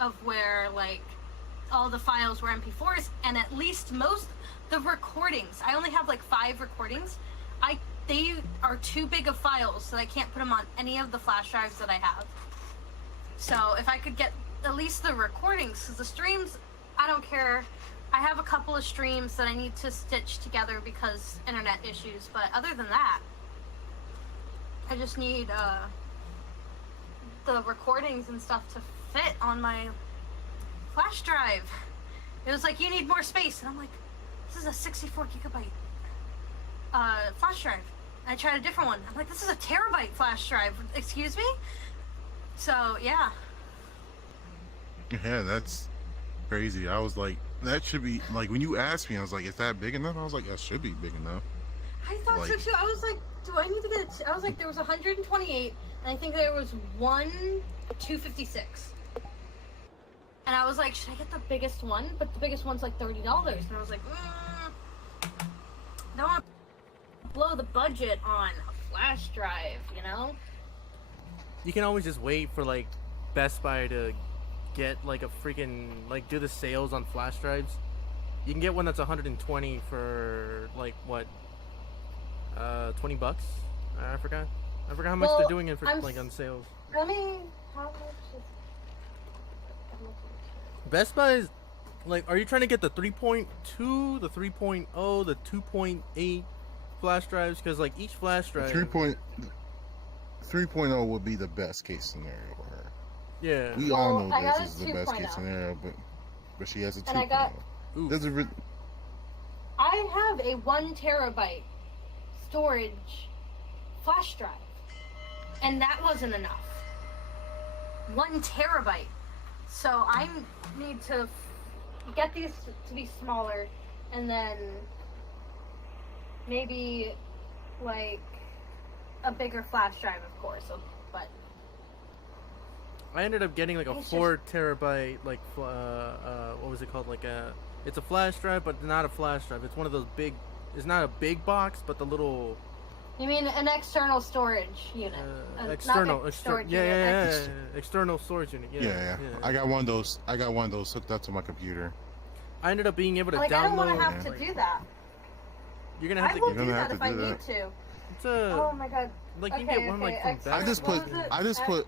of where like all the files were MP4s, and at least most the recordings. I only have like 5 recordings. They are too big of files, so I can't put them on any of the flash drives that I have. So if I could get at least the recordings, because the streams, I don't care. I have a couple of streams that I need to stitch together because internet issues, but other than that, I just need the recordings and stuff to fit on my flash drive. It was like, you need more space, and I'm like, this is a 64 gigabyte flash drive. And I tried a different one. I'm like, this is a terabyte flash drive. Excuse me? So, yeah. Yeah, that's crazy. I was like, that should be, like, when you asked me, I was like, is that big enough? I was like, that should be big enough. I thought like, so too. I was like, do I need to get it? I was like, there was 128, and I think there was one 256. And I was like, should I get the biggest one? But the biggest one's like $30. And I was like, don't want to blow the budget on a flash drive, you know? You can always just wait for like Best Buy to get like a freaking like do the sales on flash drives. You can get one that's 120 for like what, $20. I forgot how much they're doing it for like on sales. How much is Best Buy is like, are you trying to get the 3.2, the 3.0, the 2.8 flash drives? Because like each flash drive 3.0 would be the best case scenario for her. Yeah, we all know I got this is a the best 2.0. case scenario, but she has a 2.0. And I got- I have a 1 terabyte storage flash drive, and that wasn't enough. 1 terabyte. So I need to get these to be smaller, and then maybe like a bigger flash drive, of course. So, but I ended up getting like a 4 terabyte like what was it called, like it's a flash drive but not a flash drive. It's one of those big, it's not a big box but the little, you mean an external storage unit? external storage yeah, unit. yeah, external storage unit. Yeah. I got one of those hooked up to my computer. I ended up being able to Like, download. I don't want to have to do that. You're gonna have I to will get, do gonna that have if to I do need that. to. it's a, Oh my god. like you Okay, get one like okay, from I Best What was it?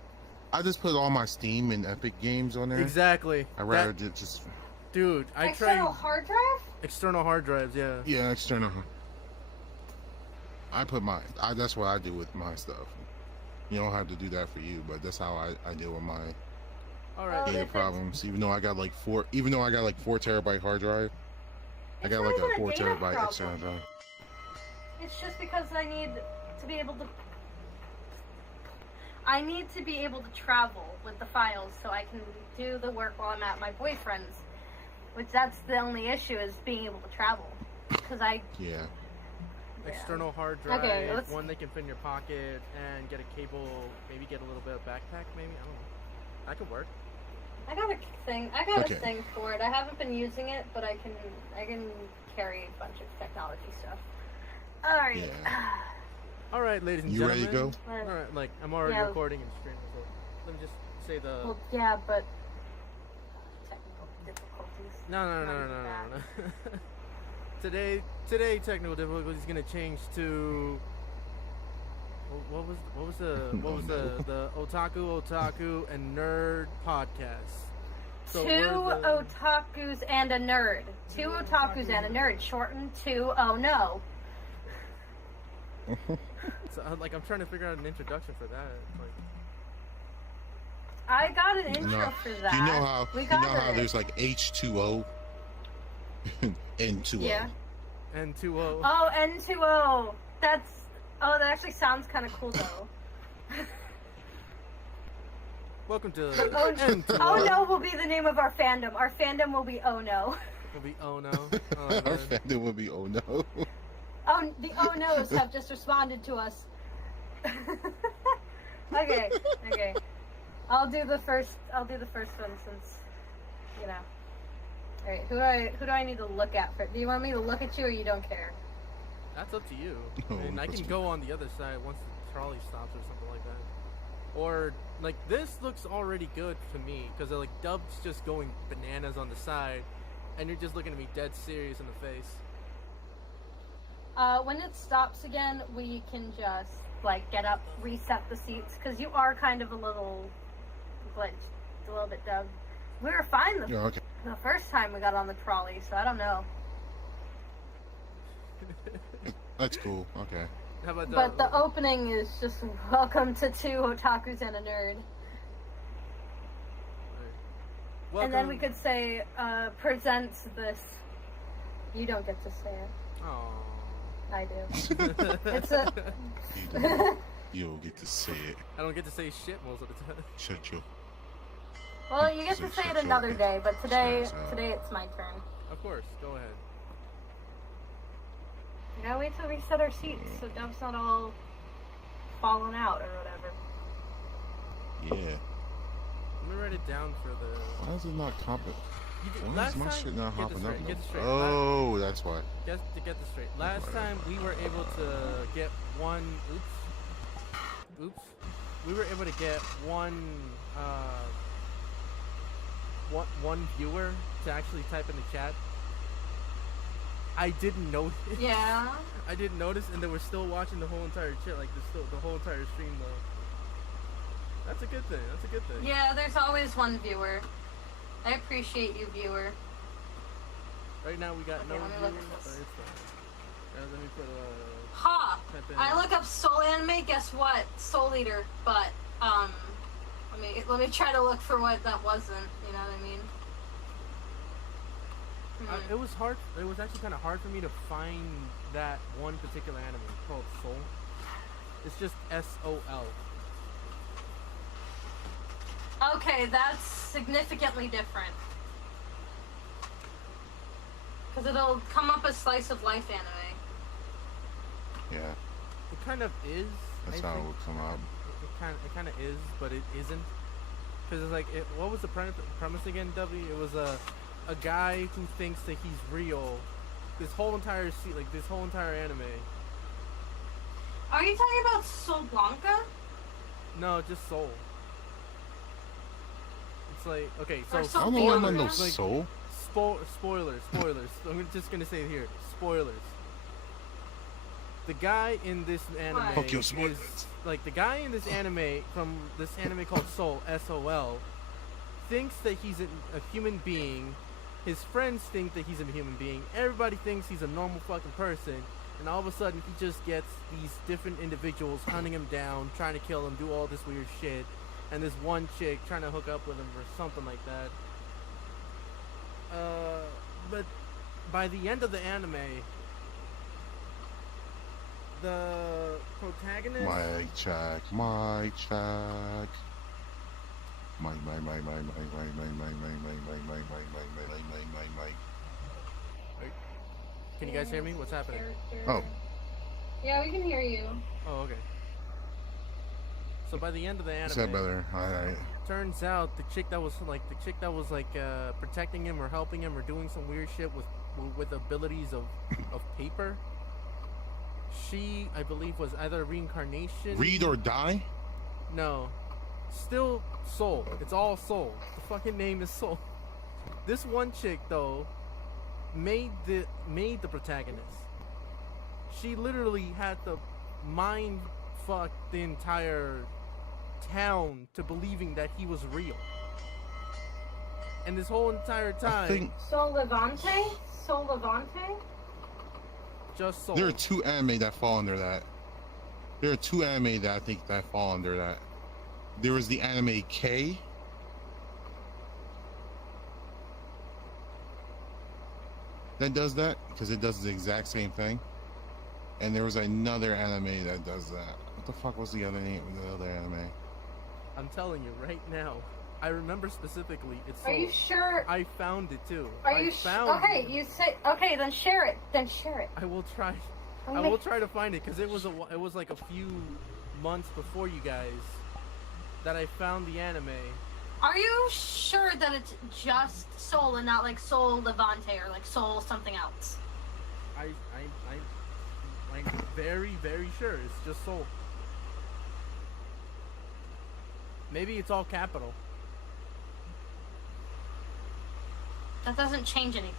I just put all my Steam and Epic games on there. Exactly. I rather just Dude, I External tried hard drive? external hard drives. Yeah. external. I put that's what I do with my stuff. You don't have to do that for you, but that's how I deal with my All right. Well, data if problems. Even though I got like 4 terabyte hard drive, I got not like a even 4 data terabyte problem. external drive. It's just because I need to be able to travel with the files so I can do the work while I'm at my boyfriend's. Which that's the only issue, is being able to travel. Because Yeah. External hard drive, Okay, let's- one they can fit in your pocket, and get a cable, maybe get a little bit of backpack, maybe, I don't know. That could work. I got a Okay. thing for it. I haven't been using it, but I can carry a bunch of technology stuff. Alright. Yeah. Alright, ladies and You gentlemen. ready to go? Alright, like, I'm already Yeah. recording and streaming, so let me just say the... Well, yeah, but technical difficulties. No. Today, technical difficulties is gonna change to... What was the otaku and nerd podcast. So Two we're the- otakus and a nerd. Two otakus and a nerd. Shortened to oh no. So, like, I'm trying to figure out an introduction for that. Like, I got an intro No. for that. You know how we got it. there's like H2O and N2O. Yeah. N2O. Oh, N2O. That actually sounds kind of cool though. Welcome to Oh, N2O. oh no will be the name of our fandom. Our fandom will be Oh no. Will be oh no. Oh, Our man. fandom would be oh no. Oh, the Oh no's have just responded to us. Okay. I'll do the first one since, you know. All right, who do I need to look at for? Do you want me to look at you or you don't care? That's up to you. Oh, I mean, I that's can go on the other side once the trolley stops or something like that. Or Like, this looks already good to me, because like Dub's just going bananas on the side, and you're just looking at me dead serious in the face. When it stops again, we can just like get up, reset the seats, because you are kind of a little glitched, a little bit dubbed. We were fine Yeah, okay. the first time we got on the trolley, so I don't know. That's cool. Okay. How about But the opening is just welcome to two otakus and a nerd. Welcome. And then we could say, presents this. You don't get to say it. Aww. I do. It's a. You don't get to say it. I don't get to say shit most of the time. Shut your. Well, you get to say it another day, but today Shut up. it's my turn. Of course, go ahead. You gotta wait till we set our seats so Dub's not all falling out or whatever. Yeah. Let me write it down for the. Why is it not competent? You Why last is my time, shit not get this hopping up? straight, get this straight. Oh, that's why. Just to get this straight. Last Whatever. time we were able to get one. Oops. We were able to get one viewer to actually type in the chat. I didn't notice. Yeah. I didn't notice, and they were still watching the whole entire shit, like the whole entire stream though. That's a good thing. That's a good thing. Yeah, there's always one viewer. I appreciate you, viewer. Right now we got Okay, no let me look viewers, at but this. it's fine. Let me put Ha! type in. I look up Soul Anime. Guess what? Soul Eater. But let me try to look for what that wasn't. You know what I mean? It was hard. It was actually kind of hard for me to find that one particular anime called Soul. It's just SOL. Okay, that's significantly different. Because it'll come up as slice of life anime. Yeah. It kind of is. That's I how it think. would come out. It kind of is, but it isn't. Because it's like, what was the premise again, W? It was a guy who thinks that he's real. This whole entire this whole entire anime. Are you talking about Soul Blanca? No, just Soul. It's like, okay, so Or I something don't know else. about no Like- soul. Spoilers. I'm just gonna say it here. Spoilers. The guy in this anime What? Fuck your is spoilers. like the guy in this anime from this anime called Soul SOL thinks that he's a human being. His friends think that he's a human being. Everybody thinks he's a normal fucking person. And all of a sudden, he just gets these different individuals hunting him down, trying to kill him, do all this weird shit. And this one chick trying to hook up with him or something like that. But by the end of the anime, the protagonist... Mic check. Mic check. Mic. Can you guys hear me? What's happening? Oh. Yeah, we can hear you. Oh, okay. So by the end of the Is that anime, better? Alright. turns out the chick that was protecting him or helping him or doing some weird shit with abilities of paper. She, I believe, was either a reincarnation. Read or die? No, still Soul. It's all Soul. The fucking name is Soul. This one chick though made the protagonist. She literally had to mind fuck the entire town to believing that he was real. And this whole entire I time, think Soul Levante? Soul Levante? just Soul. there are two anime that fall under that. There are two anime that I think that fall under that. There was the anime K. That does that because it does the exact same thing. And there was another anime that does that. What the fuck was the other name of the other anime? I'm telling you right now. I remember specifically. It's Are Soul. you sure? I found it too. Are I you found okay? it. You say okay. Then share it. I will try. I'm I gonna- will try to find it because it was like a few months before you guys that I found the anime. Are you sure that it's just Soul and not like Soul Levante or like Soul something else? I'm very, very sure it's just Soul. Maybe it's all capital. That doesn't change anything.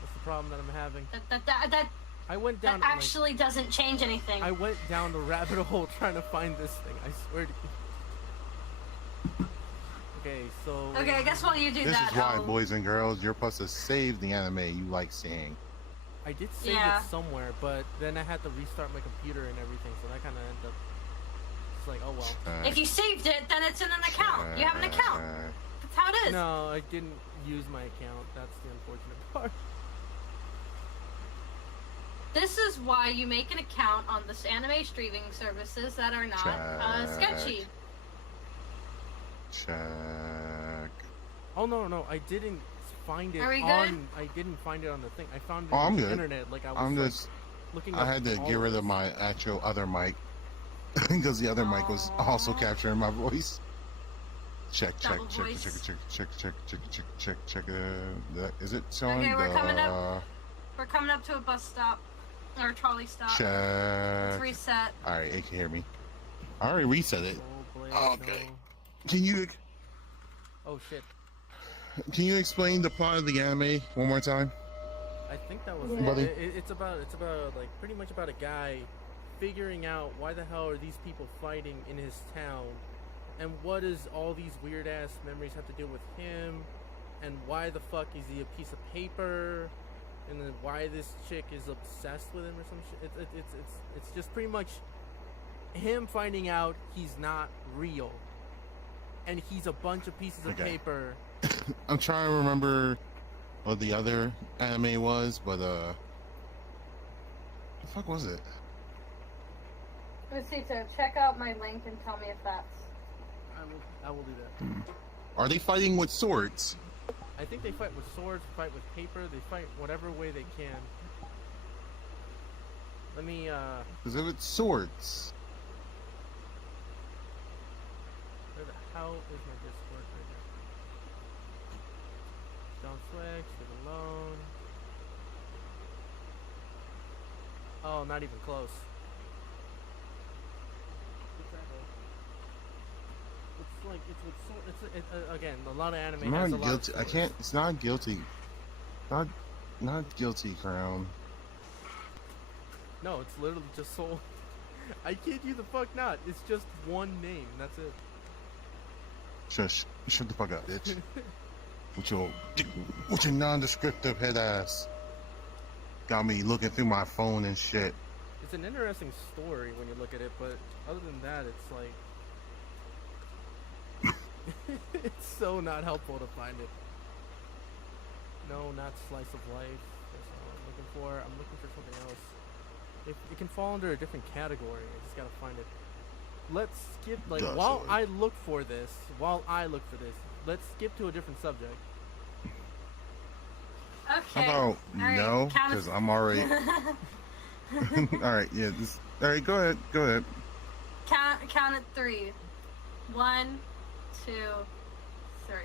That's the problem that I'm having. That I went down. actually doesn't change anything. I went down the rabbit hole trying to find this thing. I swear to you. Okay, so. Okay, I guess while you do This that, is why, I'll- boys and girls, you're supposed to save the anime you like seeing. I did save Yeah. it somewhere, but then I had to restart my computer and everything, so that kind of ended up. It's like, oh well. if you saved it, then it's in an account. You have an account. That's how it is. No, I didn't use my account. That's the unfortunate part. This is why you make an account on this anime streaming services that are not sketchy. Check. Oh no, I didn't find it Are we good? on. I didn't find it on the thing. I found it Oh, on I'm the good. internet. Like I was I'm like, just. looking. I had to up get all rid of this. my actual other mic because the other mic was also Aw. capturing my voice. Check. Double voice. Is it showing? Okay, we're coming up. We're coming up to a bus stop or a trolley stop. Check. Let's reset. All right, it can hear me. I already reset it. Oh, Blade, Okay. no. Can you Oh shit. explain the plot of the anime one more time? I think that was Yeah. it. Buddy? It's about like pretty much about a guy figuring out why the hell are these people fighting in his town, and what does all these weird ass memories have to do with him, and why the fuck is he a piece of paper, and then why this chick is obsessed with him or some shit. It's just pretty much him finding out he's not real, and he's a bunch of pieces of Okay. paper. I'm trying to remember what the other anime was, but the fuck was it? Let's see. So check out my link and tell me if that's. I will do that. Are they fighting with swords? I think they fight with swords, fight with paper, they fight whatever way they can. Let me, Because if it's swords, where the hell is my Discord right now? Don't switch, leave alone. Oh, not even close. It's like, it's with sword, again, a lot of anime I'm has a not lot guilty. of I swords. can't. It's not guilty. Not guilty, Crown. No, it's literally just soul. I kid you the fuck not. It's just one name. That's it. Shush. Shut the fuck up, bitch. with your nondescriptive head ass. Got me looking through my phone and shit. It's an interesting story when you look at it, but other than that, it's like it's so not helpful to find it. No, not slice of life. That's not what I'm looking for. I'm looking for something else. It can fall under a different category. I just gotta find it. Let's skip, like, Duh, while sword. I look for this, let's skip to a different subject. Okay. How about Alright, no? count Because of- I'm already. Alright, yeah. Alright, go ahead. Go ahead. Count at 3. 1, 2, 3.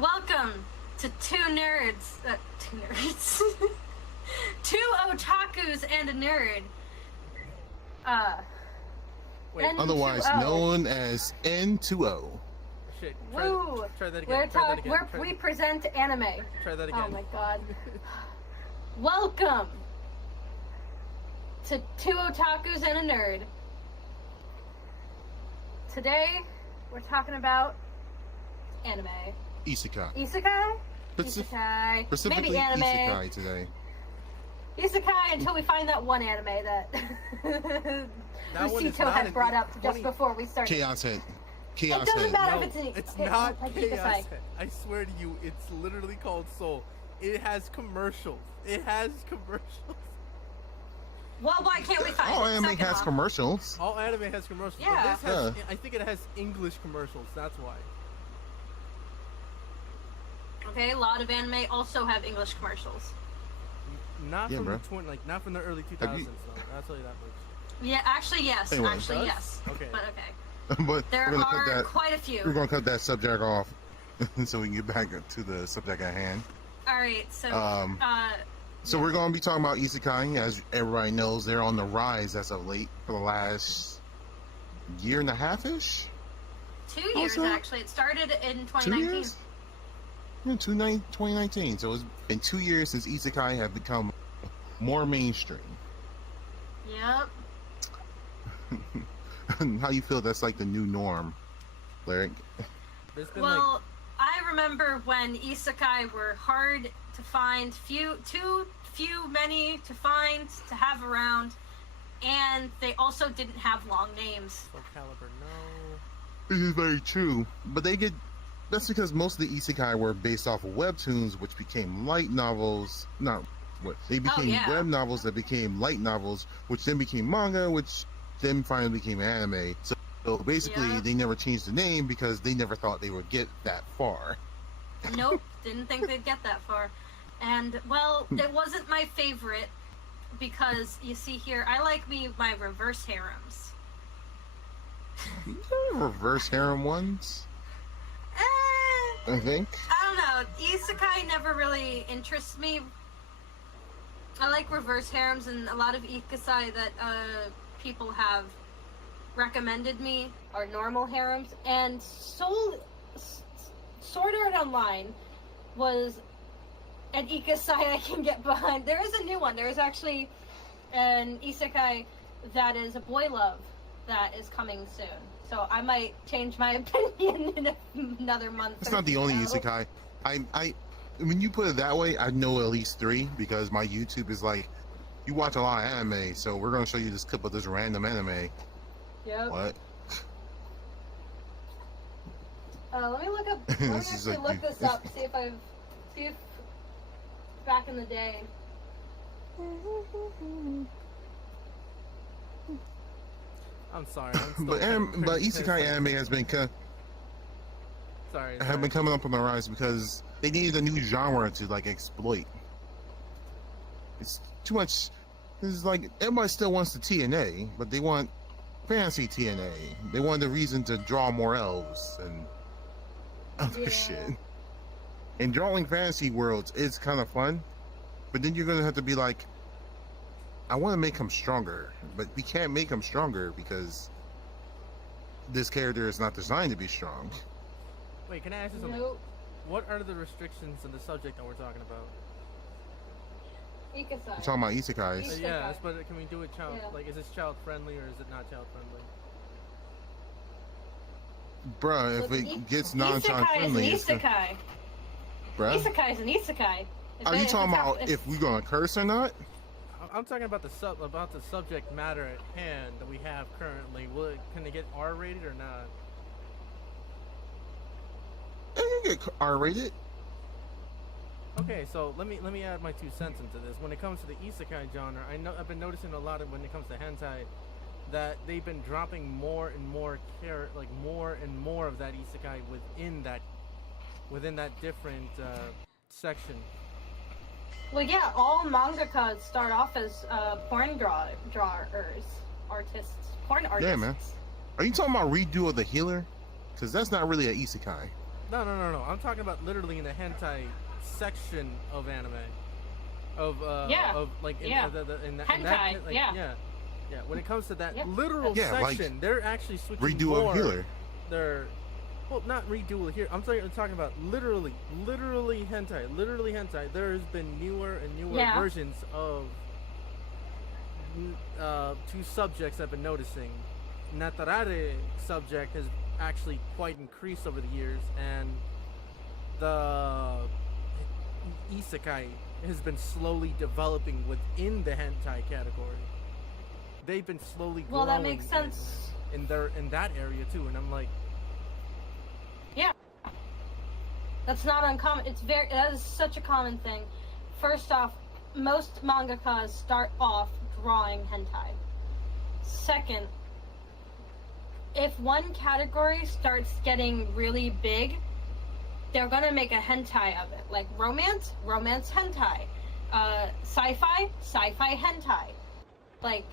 Welcome to two nerds. Two nerds. Two otakus and a nerd. Wait, N2O. Otherwise known as N2O. shit. Woo! Try that again. We're Try that again. we present anime. Try that again. Oh my god. Welcome to two otakus and a nerd. Today, we're talking about anime. Isekai. Isekai? Pacif- Isekai. Specifically Maybe anime. Isekai today. Isekai until we find that one anime that That one is Lucito not had an brought up funny- just before we started. Chaos Head. It Chaos doesn't Head. matter No, if it's an it's okay, not I keep this Chaos like- Head. I swear to you, it's literally called Soul. It has commercials. It has commercials. Well, why can't we find Oh, it? anime Second has off. commercials. All anime has commercials. Yeah. But this has, Yeah. I think it has English commercials. That's why. Okay, a lot of anime also have English commercials. Not Yeah, from bro. not from the early 2000s. Have you- though. I'll tell you that much. Yeah, actually, yes. Anyway. Actually, Does? yes. Okay. But okay. But There we're gonna cut are that. quite a We're few. gonna cut that subject off, so we can get back to the subject at hand. Alright, so, Um, So we're gonna be talking about Isekai. As everybody knows, they're on the rise as of late for the last year and a half ish. 2 Oh, years so- actually. It started in 2 2019. years. Yeah, 2019. So it's been 2 years since isekai have become more mainstream. Yep. How you feel that's like the new norm, Lyric? There's been Well, I remember when isekai were hard to find, many to find, to have around, and they also didn't have long names. Soul Calibur, no. This is very true, but that's because most of the isekai were based off of webtoons, which became light novels. They became yeah. web novels that became light novels, which then became manga, which then finally became anime. So basically, Yeah. they never changed the name because they never thought they would get that far. Nope, didn't think they'd get that far. And, well, it wasn't my favorite because, you see here, I like my reverse harems. Reverse harem ones, Eh, I think. I don't know. Isekai never really interests me. I like reverse harems, and a lot of isekai that people have recommended me are normal harems. And Sword Art Online was an isekai I can get behind. There is a new one. There is actually an isekai that is a boy love that is coming soon. So I might change my opinion in another month. It's or not the only so. isekai. When you put it that way, I know at least 3 because my YouTube is like, you watch a lot of anime, so we're gonna show you this clip of this random anime. Yep. What? Let me look up. Let me This is actually like- look this up. See if back in the day. I'm sorry. I'm still But kinda isekai pissed. anime has been Sorry. have been coming up on the rise because they needed a new genre to like exploit. It's too much. It's like everybody still wants the TNA, but they want fantasy TNA. They want the reason to draw more elves and other Yeah. shit. And drawing fantasy worlds is kind of fun, but then you're gonna have to be like, I want to make them stronger, but we can't make them stronger because this character is not designed to be strong. Wait, can I ask you something? Nope. What are the restrictions in the subject that we're talking about? Isekai. I'm talking about isekais. Isekai. Yeah, but can we do it child? Yeah. Like, is this child friendly or is it not child friendly? Bruh, if it gets non-child friendly, Isekai is an isekai. bruh. Isekai is an isekai. Are you talking about if we're gonna curse or not? I'm talking about the subject matter at hand that we have currently. Can it get R-rated or not? It can get R-rated. Okay, so let me add my 2 cents into this. When it comes to the isekai genre, I've been noticing a lot of when it comes to hentai that they've been dropping more and more more and more of that isekai within that different section. Well, yeah, all mangakas start off as porn artists. Yeah, man. Are you talking about redo of the healer? Because that's not really an isekai. No. I'm talking about literally in the hentai section of anime. Yeah. Of like in, Yeah. in that, Hentai, like, yeah. Yeah. When it comes to that Yeah. literal Yeah, like section, they're actually switching Redo more. of healer. They're not redo here. I'm talking about literally hentai. There has been newer and newer Yeah. versions of 2 subjects I've been noticing. Natarare subject has actually quite increased over the years, and the isekai has been slowly developing within the hentai category. They've been slowly growing. Well, that makes sense. in that area too, and I'm like, Yeah. That's not uncommon. That is such a common thing. First off, most mangakas start off drawing hentai. Second, if one category starts getting really big, they're gonna make a hentai of it. Like romance hentai. Sci-fi hentai. Like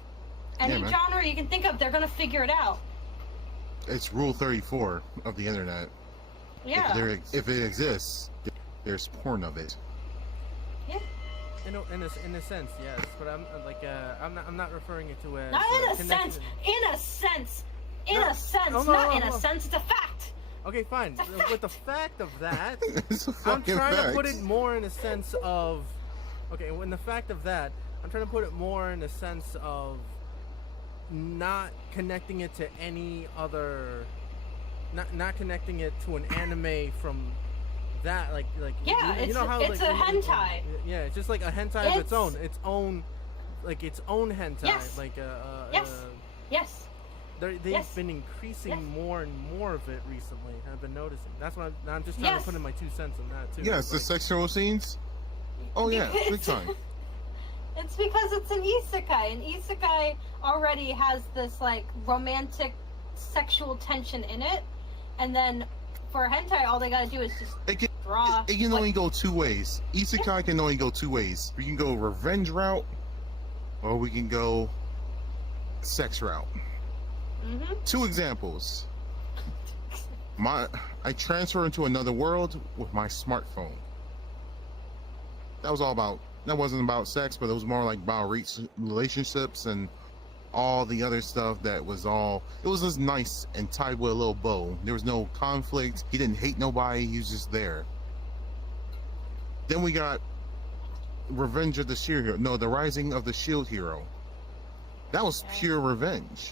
any man. genre you can think of, they're gonna figure it out. It's Rule 34 of the internet. Yeah. If it exists, there's porn of it. Yeah. in a sense, yes, but I'm like I'm not referring it to as Not in a connection. sense. In a sense. In No, a sense, no, no, not no, in a no. sense. It's a fact. Okay, fine. It's a fact. With the fact of that, It's a I'm fucking trying fact. to put it more in a sense of, okay, when the fact of that, I'm trying to put it more in a sense of not connecting it to any other, not connecting it to an anime from that, like Yeah, you know how it's like, a hentai. yeah, it's just like a hentai of its It's- own, like its own hentai, Yes. like Yes. Yes. they've Yes. been increasing Yes. more and more of it recently. I've been noticing. That's why I'm just trying Yes. to put in my 2 cents on that too. Yes, the Like, sexual scenes. Oh yeah, big time. It's because it's an isekai. An isekai already has this like romantic sexual tension in it, and then for hentai, all they gotta do is just It can, draw. it can what- only go 2 ways. Isekai can only go 2 ways. We can go revenge route, or we can go sex route. Mhm. 2 examples. I transfer into another world with my smartphone. That was all about. That wasn't about sex, but it was more like about relationships and all the other stuff. That was all. It was just nice and tied with a little bow. There was no conflict. He didn't hate nobody. He was just there. Then we got Revenge of the Shield Hero. No, The Rising of the Shield Hero. That was pure revenge.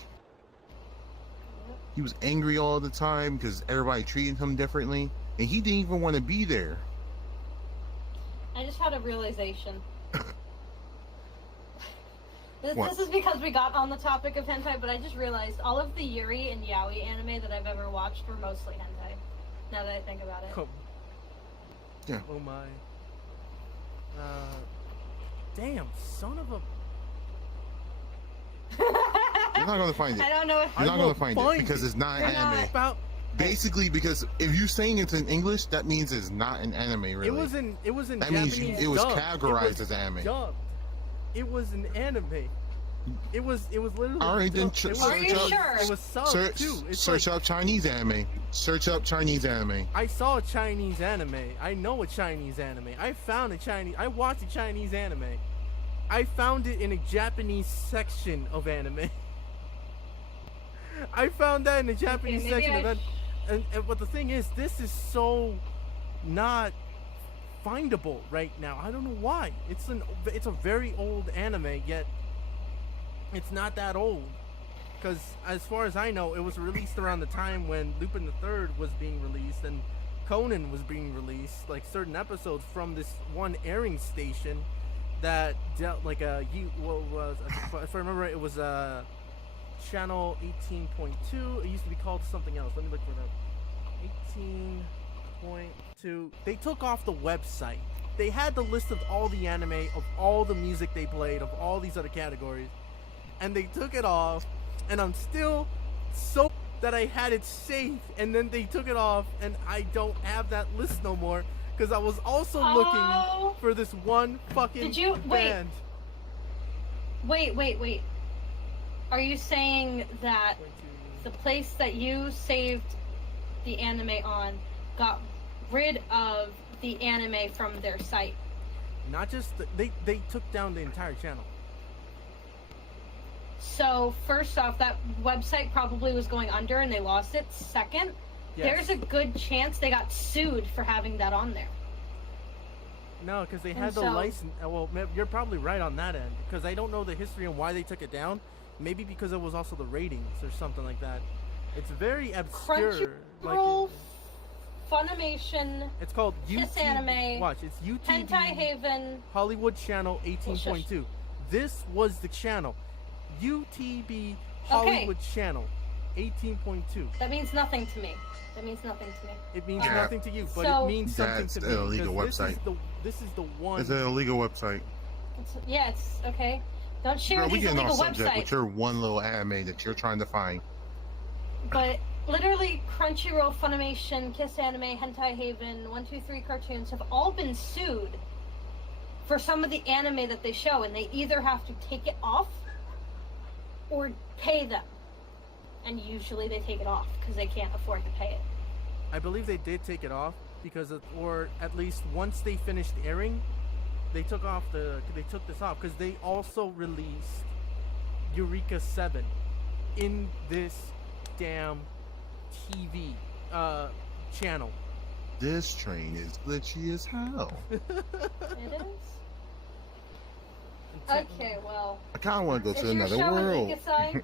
He was angry all the time because everybody treated him differently, and he didn't even want to be there. I just had a realization. What? This is because we got on the topic of hentai, but I just realized all of the Yuri and Yaoi anime that I've ever watched were mostly hentai. Now that I think about it. oh, Yeah. oh my. Damn, son of a. You're not gonna find it. I don't know if You're not I gonna will find find it because it. it's not You're anime. not. About Basically, because if you're saying it's in English, that means it's not an anime. Really, it was in that Japanese. means it was dubbed. categorized It was as anime. dubbed. It was an anime. It was literally. All right, then dubbed. It was, Are you dubbed. sure? It was subbed Search, too. It's search like, up Chinese anime. Search up Chinese anime. I saw a Chinese anime. I know a Chinese anime. I found a Chinese. I watched a Chinese anime. I found it in a Japanese section of anime. I found that in the Japanese maybe section I of anime. But the thing is, this is so not findable right now. I don't know why. It's a very old anime, yet it's not that old. Because as far as I know, it was released around the time when Lupin the Third was being released and Conan was being released. Like certain episodes from this one airing station that dealt like if I remember right, it was channel 18.2. It used to be called something else. Let me look for that. 18.2. They took off the website. They had the list of all the anime, of all the music they played, of all these other categories, and they took it off. And I'm still so that I had it saved, and then they took it off, and I don't have that list no more because I was also Oh. looking for this one fucking Did you- wait. band. Wait. Are you saying that the place that you saved the anime on got rid of the anime from their site? Not just they took down the entire channel. So first off, that website probably was going under and they lost it. Second, Yes. there's a good chance they got sued for having that on there. No, because they And had the so- license. Well, you're probably right on that end because I don't know the history and why they took it down. Maybe because it was also the ratings or something like that. It's very obscure. Crunchyroll, Funimation, It's called Kiss UTV. Anime, Watch, it's UTV. Hentai Haven. Hollywood Channel 18.2. This was the channel. UTB Hollywood Channel 18.2. That means nothing to me. It means It means Yeah. nothing to you, but So- it means something That's to an me. illegal because website. This is the one. It's an illegal website. It's okay. Don't share Girl, we these getting off illegal subject websites. with your one little anime that you're trying to find. But literally, Crunchyroll, Funimation, Kiss Anime, Hentai Haven, 123 Cartoons have all been sued for some of the anime that they show, and they either have to take it off or pay them. And usually they take it off because they can't afford to pay it. I believe they did take it off because, or at least once they finished airing, they took this off because they also released Eureka 7 in this damn TV channel. This train is glitchy as hell. It is. Okay, well. I kind of want to go Is to your another show world. an isekai?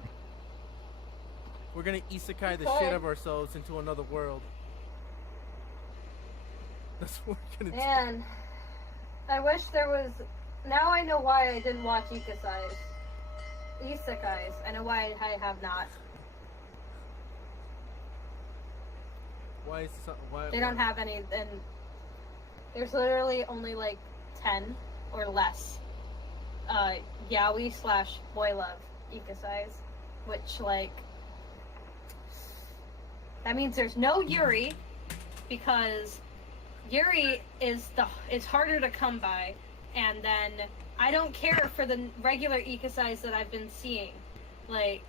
We're gonna isekai the Okay. shit of ourselves into another world. That's what we're gonna do. Man, I wish there was. Now I know why I didn't watch Isekais. Isekais. I know why I have not. Why is why? They don't have any, and there's literally only like 10 or less yaoi / boy love Isekais, which like that means there's no Yuri because Yuri is harder to come by, and then I don't care for the regular Isekais that I've been seeing, like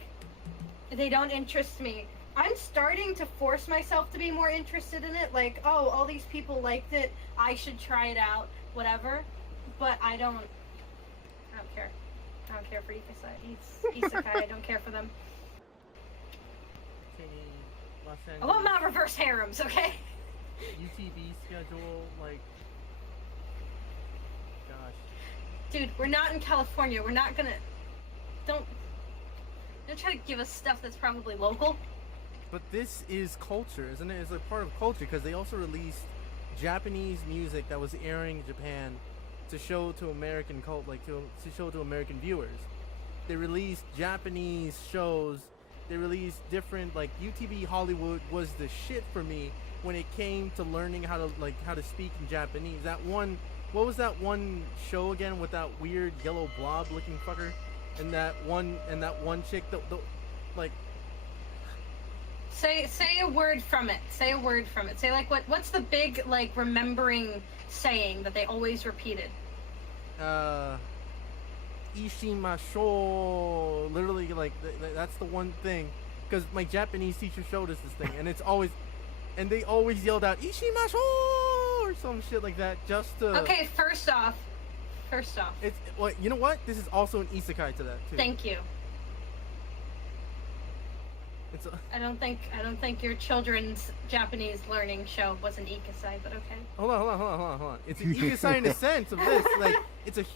they don't interest me. I'm starting to force myself to be more interested in it. Like, oh, all these people liked it. I should try it out. Whatever. But I don't care. I don't care for Isekai. I don't care for them. Okay, Los I Angeles want my reverse harems, okay? UTV schedule, like, gosh. Dude, we're not in California. We're not gonna... Don't try to give us stuff that's probably local. But this is culture, isn't it? It's a part of culture because they also released Japanese music that was airing in Japan to show to American to show to American viewers. They released Japanese shows. They released different, like, UTV Hollywood was the shit for me when it came to learning how to speak in Japanese. That one, what was that one show again with that weird yellow blob looking fucker and that one chick like. Say a word from it. Say a word from it. Say like what's the big like remembering saying that they always repeated? Ishimasho. Literally, like that's the one thing. Because my Japanese teacher showed us this thing, and they always yelled out Ishimasho or some shit like that just to. Okay, first off, It's well, you know what? This is also an isekai to that too. thank you. It's I don't think your children's Japanese learning show was an isekai, but okay. Hold on. It's an isekai in a sense of this, like it's a. What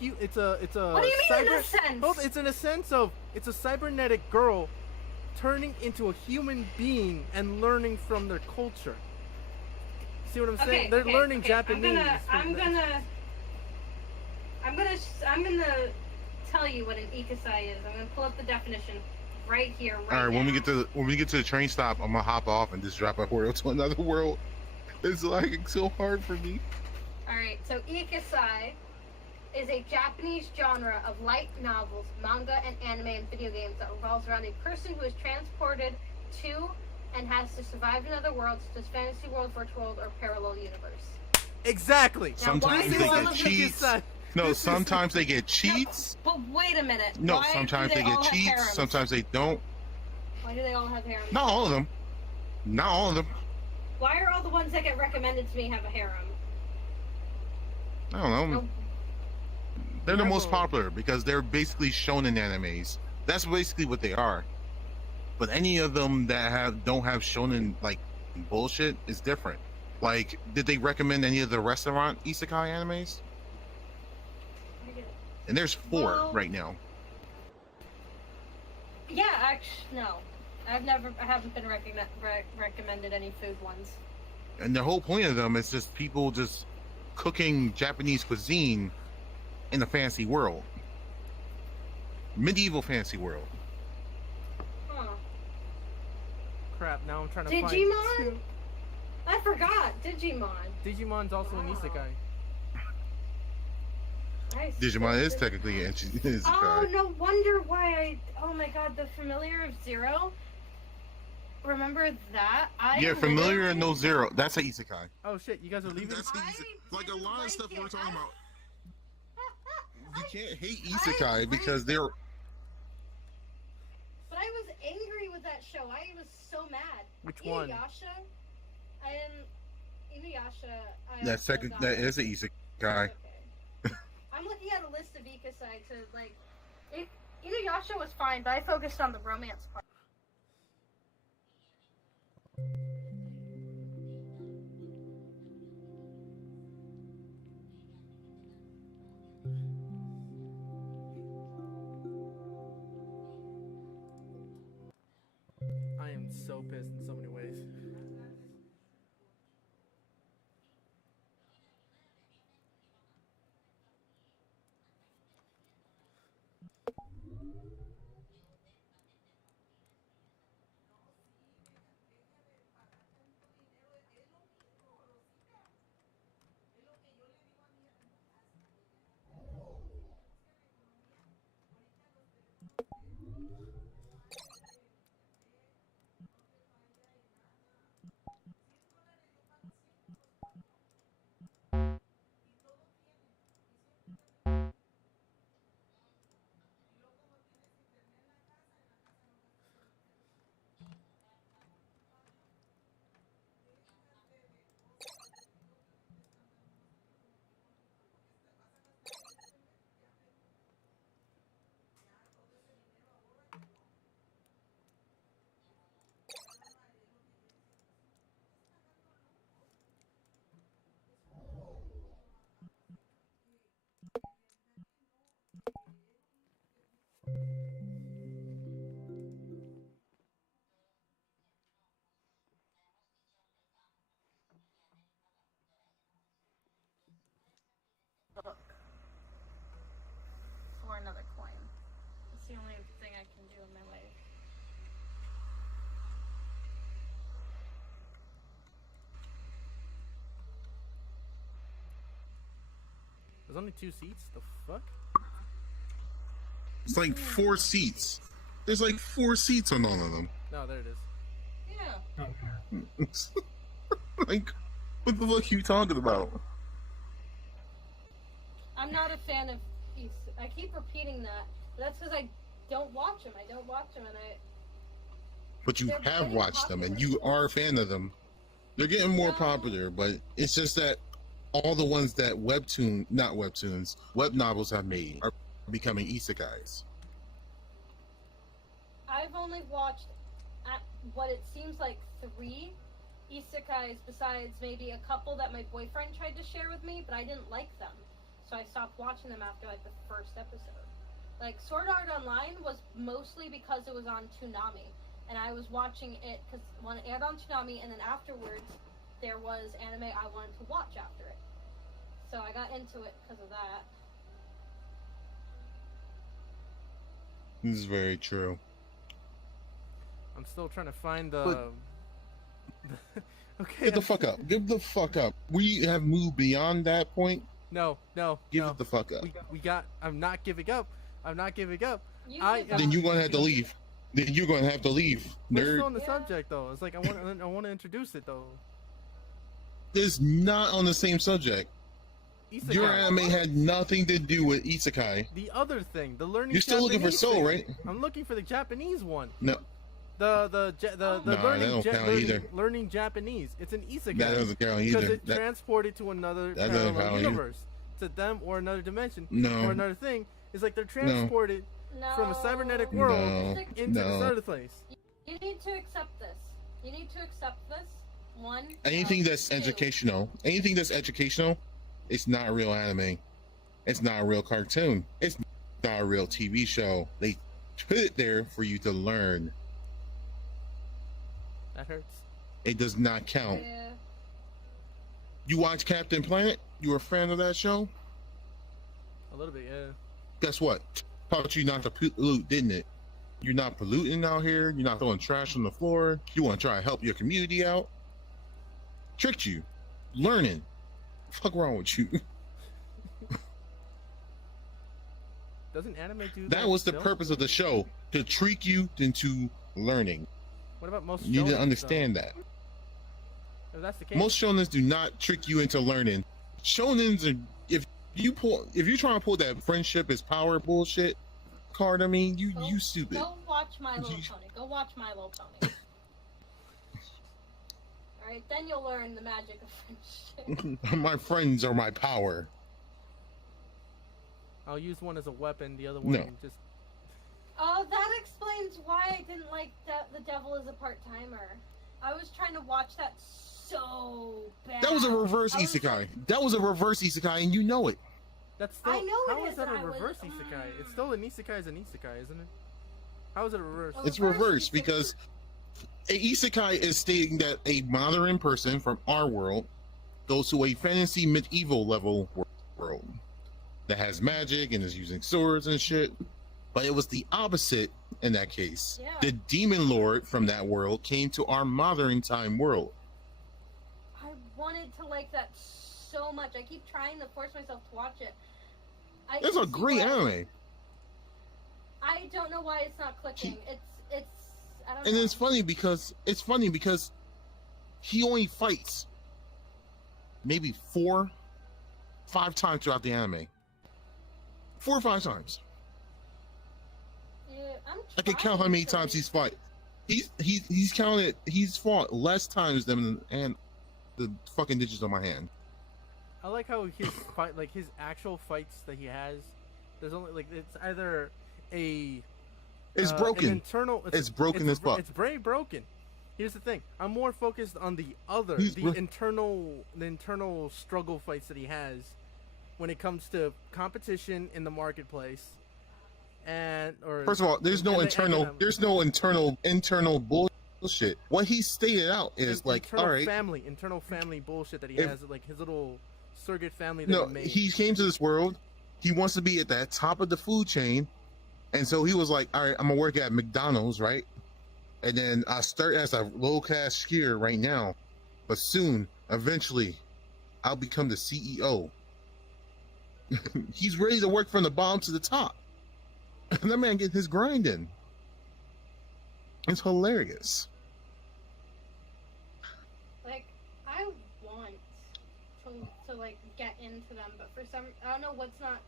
do you mean in a sense? It's in a sense of it's a cybernetic girl turning into a human being and learning from their culture. See what I'm saying? They're learning Japanese. I'm gonna tell you what an isekai is. I'm gonna pull up the definition right here, right All right, now. when we get to the train stop, I'm gonna hop off and just drop a portal to another world. It's like so hard for me. All right, so isekai is a Japanese genre of light novels, manga, and anime and video games that revolves around a person who is transported to and has to survive in other worlds, such as fantasy world, virtual world, or parallel universe. Exactly. Now, Sometimes why they do all get of cheats. No, This is- sometimes they get cheats. But wait a minute. No, Why sometimes do they get all have cheats. harems? Sometimes they don't. Why do they all have harems? Not all of them. Not all of them. Why are all the ones that get recommended to me have a harem? I don't know. No. They're the most Marvel- popular because they're basically shonen animes. That's basically what they are. But any of them that don't have shonen like bullshit is different. Like, did they recommend any of the restaurant isekai animes? And there's 4 Well- right now. Yeah, actually, no. I haven't been recommended any food ones. And the whole point of them is just people just cooking Japanese cuisine in a fantasy world. Medieval fantasy world. Huh. Crap. Now I'm trying to Digimon? find. two- I forgot Digimon. Digimon's also an Wow. isekai. Nice. Digimon is technically an isekai. Oh, no wonder why oh my god, the Familiar of Zero. Remember that? Yeah, Familiar and literally- No Zero. That's an isekai. Oh shit! You guys are leaving. That's like a lot of stuff it. we're talking about. You can't hate I isekai because they're. But I was angry with that show. I was so mad. Which one? Inuyasha. Inuyasha. That is an isekai. Okay. I'm looking at a list of isekai to like. Inuyasha was fine, but I focused on the romance part. look for another coin. That's the only thing I can do in my life. There's only 2 seats? The fuck? It's like 4 seats. There's like 4 seats on all of them. No, there it is. Yeah. Like, what the fuck are you talking about? I'm not a fan of I keep repeating that, but that's because I don't watch them. I don't watch them, and But you They're have pretty watched them, and popular. you are a fan of them. They're getting more No. popular, but it's just that all the ones that web novels have made are becoming isekais. I've only watched what it seems like 3 isekais, besides maybe a couple that my boyfriend tried to share with me, but I didn't like them, so I stopped watching them after like the first episode. Like Sword Art Online was mostly because it was on Toonami, and I was watching it because when it aired on Toonami, and then afterwards there was anime I wanted to watch after it, so I got into it because of that. This is very true. I'm still trying to find the. Okay. Get the fuck up. Give the fuck up. We have moved beyond that point. No. Give no. it the fuck up. We got. I'm not giving up. I'm not giving up. You I- give Then up. you're gonna have to leave. Then you're gonna have to leave. We're still Nerd. on the Yeah. subject though. It's like I want to introduce it though. It's not on the same subject. Isekai. Your anime had nothing to do with isekai. The other thing, the learning. You're still looking for Japanese Soul, thing. right? I'm looking for the Japanese one. No, The No, that learning don't count either. learning Japanese. It's an isekai. that doesn't count Because either. it That, transported to another that doesn't parallel count either. universe, to them or another dimension No. or another thing. It's like they're transported No. from a cybernetic world no, into this no. other place. You need to accept this. You need to accept this. 1. Anything that's 2. educational, it's not a real anime. It's not a real cartoon. It's not a real TV show. They put it there for you to learn. That hurts. It does not count. Yeah. You watch Captain Planet? You were a fan of that show? A little bit, yeah. Guess what? Taught you not to pollute, didn't it? You're not polluting out here. You're not throwing trash on the floor. You want to try to help your community out. Tricked you. Learning. Fuck wrong with you? Doesn't anime do that? That was the still? purpose of the show, to trick you into learning. What about most? You need to shonens, understand though? that. If that's the case, Most shonens do not trick you into learning. Shonens are, if you're trying to pull that friendship is power bullshit card, I mean, you stupid. Go watch My Little You- Pony. Go watch My Little Pony. Alright, then you'll learn the magic of friendship. My friends are my power. I'll use one as a weapon. The other one No. just. Oh, that explains why I didn't like The Devil is a Part-Timer. I was trying to watch that so bad. That was a reverse I was isekai. That was a reverse isekai, and you know it. That's still. I know How it is is, that and a I was- reverse isekai? It's still an isekai is an isekai, isn't it? How is it a reverse? Oh. It's Reverse reverse isekai. because a isekai is stating that a modern person from our world goes to a fantasy medieval level world that has magic and is using swords and shit. But it was the opposite in that case. Yeah. The demon lord from that world came to our modern time world. I wanted to like that so much. I keep trying to force myself to watch it. It's a great anime. I don't know why it's not clicking. It's I don't And know. it's funny because he only fights maybe 4-5 times throughout the anime. 4 or 5 times. Yeah, I can count how many times he's fought. He's fought less times than and the fucking digits on my hand. I like how his fight, like his actual fights that he has. There's only like it's either a. It's an broken. internal. It's broken as fuck. It's very broken. Here's the thing. I'm more focused on the He's the bro- internal struggle fights that he has when it comes to competition in the marketplace. And or First of all, there's no and the internal. economic- There's no internal bullshit. What he stated out is in- like, internal all right, internal family bullshit that he If- has, like his little surrogate family that No, he made. he came to this world. He wants to be at the top of the food chain, and so he was like, "All right, I'm gonna work at McDonald's, right? And then I start as a low cashier right now, but soon, eventually, I'll become the CEO." He's ready to work from the bottom to the top, and that man getting his grind in. It's hilarious. Like, I want to like get into them, but for some, I don't know what's not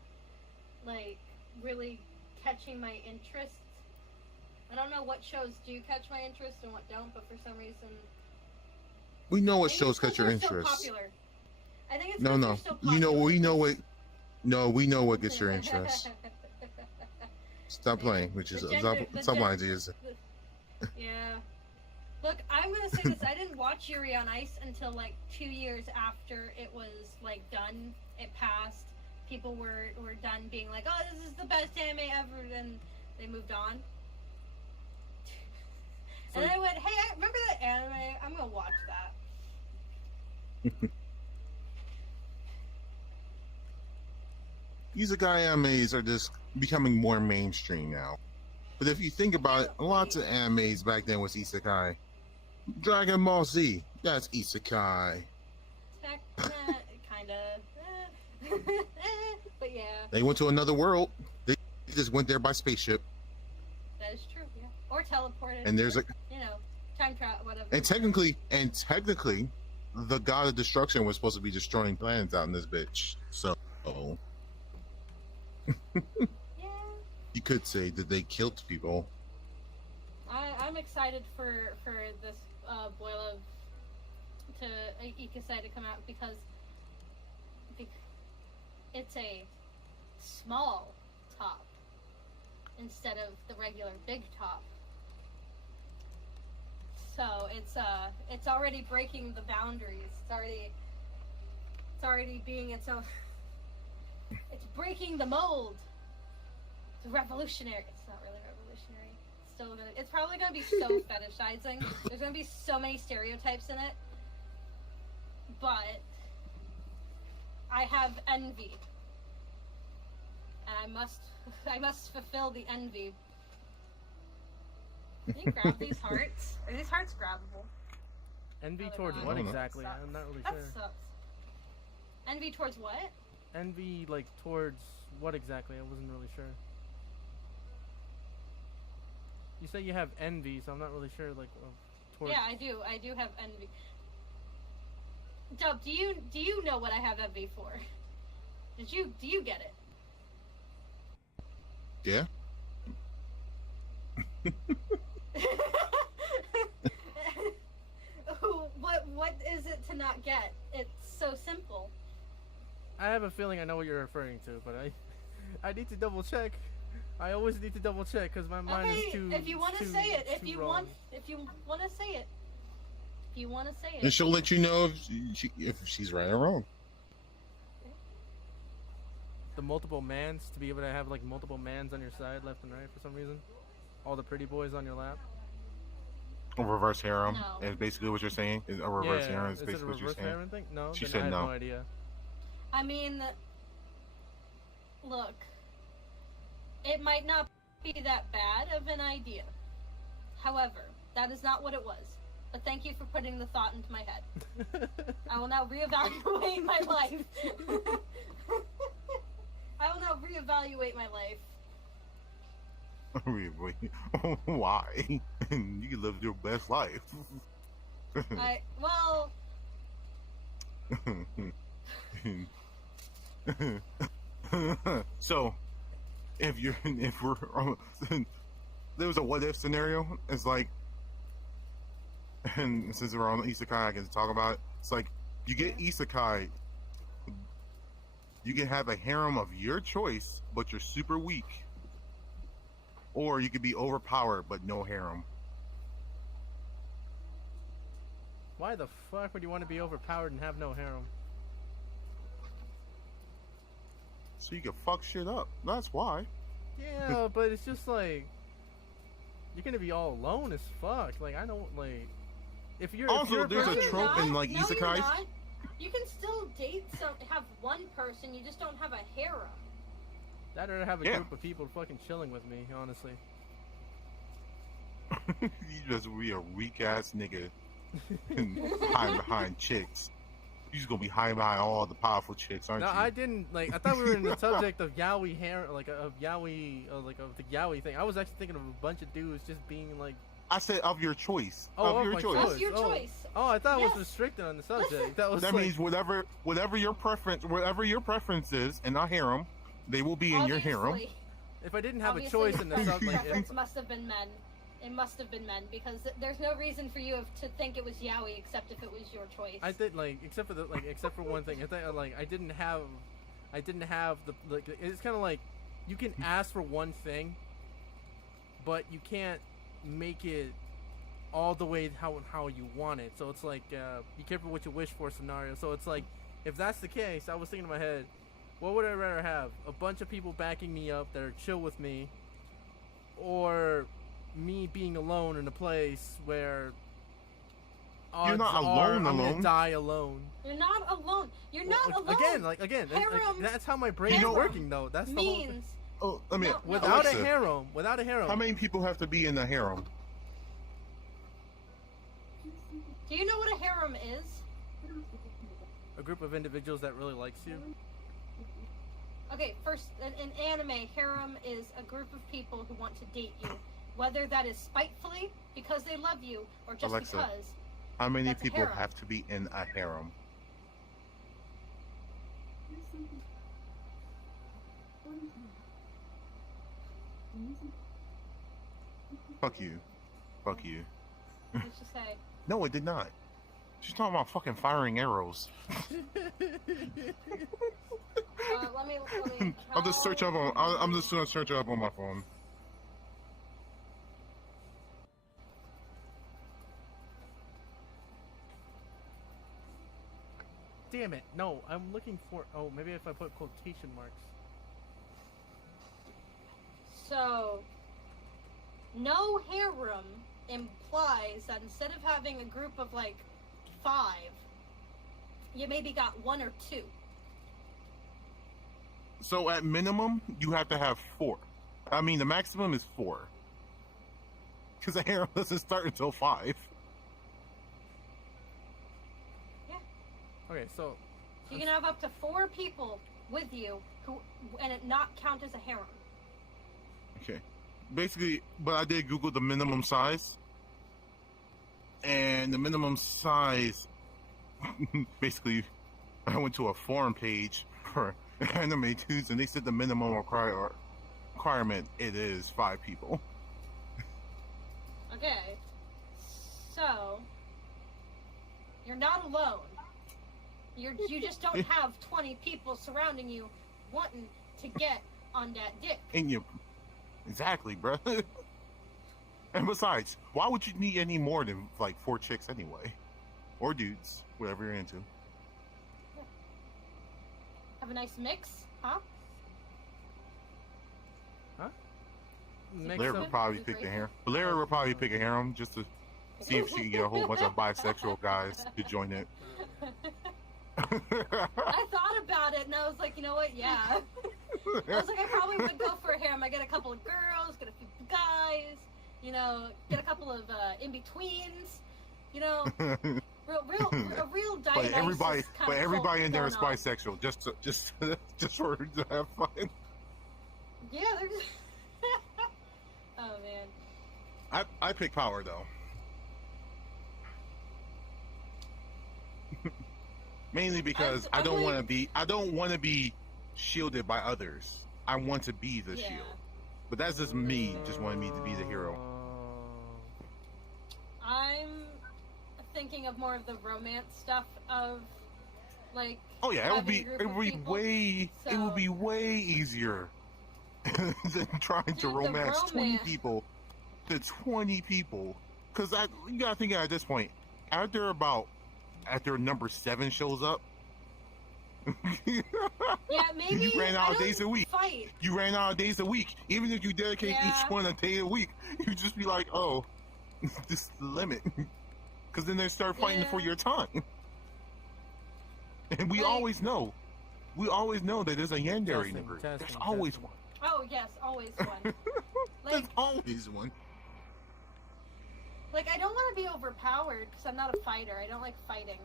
like really catching my interest. I don't know what shows do catch my interest and what don't, but for some reason, We know I what think shows it's 'cause catch your they're so interest. popular. I think it's No, 'cause no. they're so You know, popular. we know what. No, we know what gets your interest. Stop playing, which is stop lying to yourself. Yeah. Look, I'm gonna say this. I didn't watch Yuri on Ice until like 2 years after it was like done. It passed. People were done being like, "Oh, this is the best anime ever," and they moved on. So- And I went, "Hey, I remember that anime? I'm gonna watch that." Isekai animes are just becoming more mainstream now. But if you think about it, lots of animes back then was isekai. Dragon Ball Z, that's isekai. Kinda. But yeah, They went to another world. They just went there by spaceship. that is true. Yeah, or teleported. And there's a you know, time travel, whatever. and technically, the god of destruction was supposed to be destroying planets out in this bitch. So Yeah, you could say that they killed people. I'm excited for this Boy Love to Ikusai to come out because it's a small top instead of the regular big top. So it's already breaking the boundaries. It's already being its own. It's breaking the mold. It's revolutionary. It's not really revolutionary. It's still gonna. It's probably gonna be so fetishizing. There's gonna be so many stereotypes in it. But I have envy, and I must fulfill the envy. Can you grab these hearts? Are these hearts grabbable? Envy Oh, they're towards not. what I don't know. exactly? Sucks. I'm not really That sure. sucks. Envy towards what? Envy, like, towards what exactly? I wasn't really sure. You say you have envy, so I'm not really sure, like, towards... Yeah, I do. I do have envy. Dub, do you know what I have envy for? Do you get it? Yeah. What is it to not get? It's so simple. I have a feeling I know what you're referring to, but I need to double check. I always need to double check because my mind Okay, is too. if you want to too- say it, if too you wrong. want to say it, if you want to say And it. she'll let you know if she's right or wrong. The multiple mans to be able to have like multiple mans on your side, left and right, for some reason. All the pretty boys on your lap. A reverse harem No. is basically what you're saying. Is a reverse harem is is it a basically what you're reverse saying. harem thing? No, She then said I have no. no idea. I mean, look, it might not be that bad of an idea. However, that is not what it was. But thank you for putting the thought into my head. I will now reevaluate my life. I will now reevaluate my life. Why? You can live your best life. Well, So, if we're there was a what if scenario, it's like, and since we're on isekai, I can talk about it. It's like you get isekai, you can have a harem of your choice, but you're super weak, or you could be overpowered but no harem. Why the fuck would you want to be overpowered and have no harem? So you can fuck shit up. That's why. Yeah, but it's just like you're gonna be all alone as fuck. Like I don't like if you're Also, if you're a there's a person- trope in, like, no, you're isekais. not. You can still have one person. You just don't have a harem. That or have a Yeah. group of people fucking chilling with me, honestly. You just be a weak ass nigga hiding behind chicks. You just gonna be hiding behind all the powerful chicks, aren't No, you? I didn't like. I thought we were in the subject of yaoi hair, like of yaoi, like of the yaoi thing. I was actually thinking of a bunch of dudes just being like, I said of your choice. oh, of your my choice. That's your oh. choice. Oh, I thought it Yes. was restricted on the subject. Listen. That was That like, means whatever your preference is in a harem, they will be in your harem. Obviously- if I didn't have a obviously choice in the the subject, like, preference must have been men. It must have been men because there's no reason for you to think it was yaoi except if it was your choice. I did like except for one thing. I think like I didn't have the like. It's kind of like you can ask for one thing, but you can't make it all the way how you want it. So it's like be careful what you wish for scenario. So it's like if that's the case, I was thinking in my head, what would I rather have? A bunch of people backing me up that are chill with me, or me being alone in a place where You're not odds are alone, I'm gonna alone. die alone. You're not alone. You're not alone. Again, that's, Harem- that's how my brain is harem working though. That's the whole thing. means Oh, I mean, No, no. Without Alexa, a harem. how many people have to be in the harem? Do you know what a harem is? A group of individuals that really likes you. Okay, first, in anime, harem is a group of people who want to date you, whether that is spitefully because they love you or just Alexa. because. How many That's a people harem. have to be in a harem? Fuck you. Fuck you. Let's just say. No, it did not. She's talking about fucking firing arrows. Let me. I'll just search up on. I'm just gonna search it up on my phone. Damn it! No, I'm looking for. Oh, maybe if I put quotation marks. So, no harem implies that instead of having a group of like 5, you maybe got 1 or 2. So at minimum, you have to have 4. I mean, the maximum is 4. Because the harem doesn't start until 5. Okay, so You can have up to 4 people with you who, and it not count as a harem. Okay. Basically, but I did Google the minimum size. And the minimum size, basically, I went to a forum page for anime dudes, and they said the minimum requirement, it is 5 people. Okay. So, you're not alone. You just don't have 20 people surrounding you wanting to get on that dick. And you, exactly, bro. And besides, why would you need any more than like 4 chicks anyway? Or dudes, whatever you're into. Have a nice mix, huh? mix Blair would up. probably pick the harem. Blair would probably pick a harem just to see if she can get a whole bunch of bisexual guys to join it. I thought about it and I was like, you know what? Yeah. I was like, I probably would go for a harem. I get a couple of girls, get a few guys, you know, get a couple of in-betweens, you know, a real But Dionysus everybody, kind of everybody in there is going on. bisexual, just for her to have fun. Yeah, they're just... Oh, man. I pick power though. Mainly because I don't want to be shielded by others. I want to be the Yeah. shield. But that's just me, just wanting me to be the hero. I'm thinking of more of the romance stuff of, like... Oh yeah, having a group of people. it would be So- way easier than trying to Dude, the romance 20 romance- people to 20 people. Because you gotta think at this point, after number 7 shows up, Yeah, maybe... You ran out I of don't days a week. Fight. you ran out of days a week. Even if you dedicate Yeah. each one a day a week, you just be like, oh, this is the limit. Because then they start fighting for Yeah. your time. And we Like- always know. We always know that there's a yandere in the Testing, group. testing, There's always testing. one. Oh yes, always one. There's Like, always one. I don't want to be overpowered because I'm not a fighter. I don't like fighting.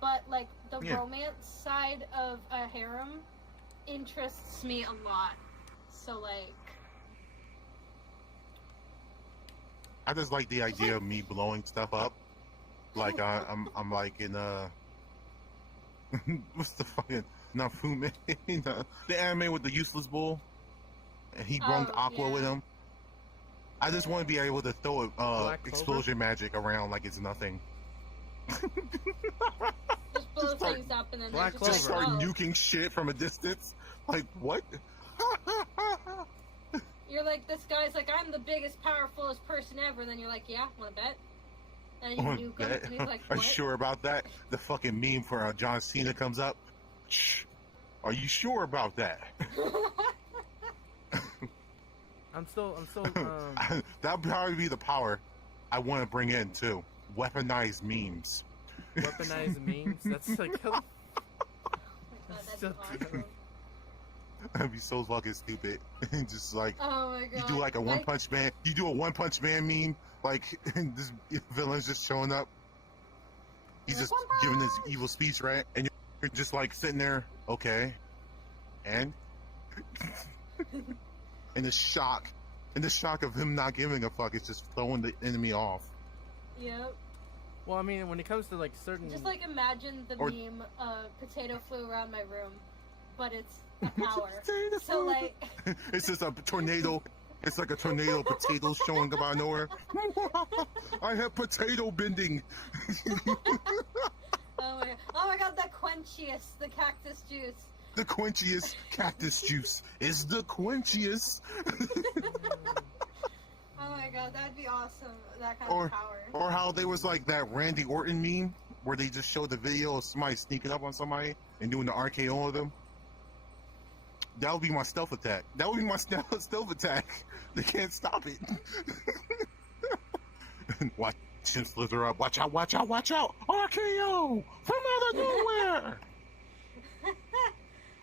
But like the Yeah. romance side of a harem interests me a lot. So like, I just like the idea of me blowing stuff up. Like I'm like in what's the fucking Nafume the anime with the useless bull, and he brung Oh, Aqua with yeah. him. I just want to be able to throw Black Clover? explosion magic around like it's nothing. just blow Just start- things up and then Black they're Just just Clover. start like, oh. nuking shit from a distance. Like what? You're like, this guy's like, I'm the biggest, powerfulest person ever. And then you're like, yeah, want to bet? And you On nuke him, that? and he's like, Are what? you sure about that? The fucking meme for John Cena comes up. Shh. Are you sure about that? I'm still That'll probably be the power I want to bring in too. Weaponized memes. weaponized memes. That's like Oh my God, that'd So be awesome. That'd be so fucking stupid. Just like Oh my God. you do like a One Punch Man. You do a One Punch Man meme. Like this villain's just showing up. He's Like, just "One giving his punch!" evil speech, right? And you're just like sitting there, okay, and in the shock of him not giving a fuck, it's just throwing the enemy off. Yep. well, I mean, when it comes to like certain Just like imagine the Or- meme, potato flew around my room, but it's a power. So like, It's just a tornado. It's like a tornado of potatoes showing up out of nowhere. I have potato bending. oh my God, the quenchiest, the cactus juice. The quenchiest cactus juice is the quenchiest. Oh my God, that'd be awesome. That kind Or- of power. Or how there was like that Randy Orton meme where they just showed the video of somebody sneaking up on somebody and doing the RKO of them. That would be my stealth attack. That would be my stealth attack. They can't stop it. Watch him slither up. Watch out, watch out, watch out. RKO from out of nowhere.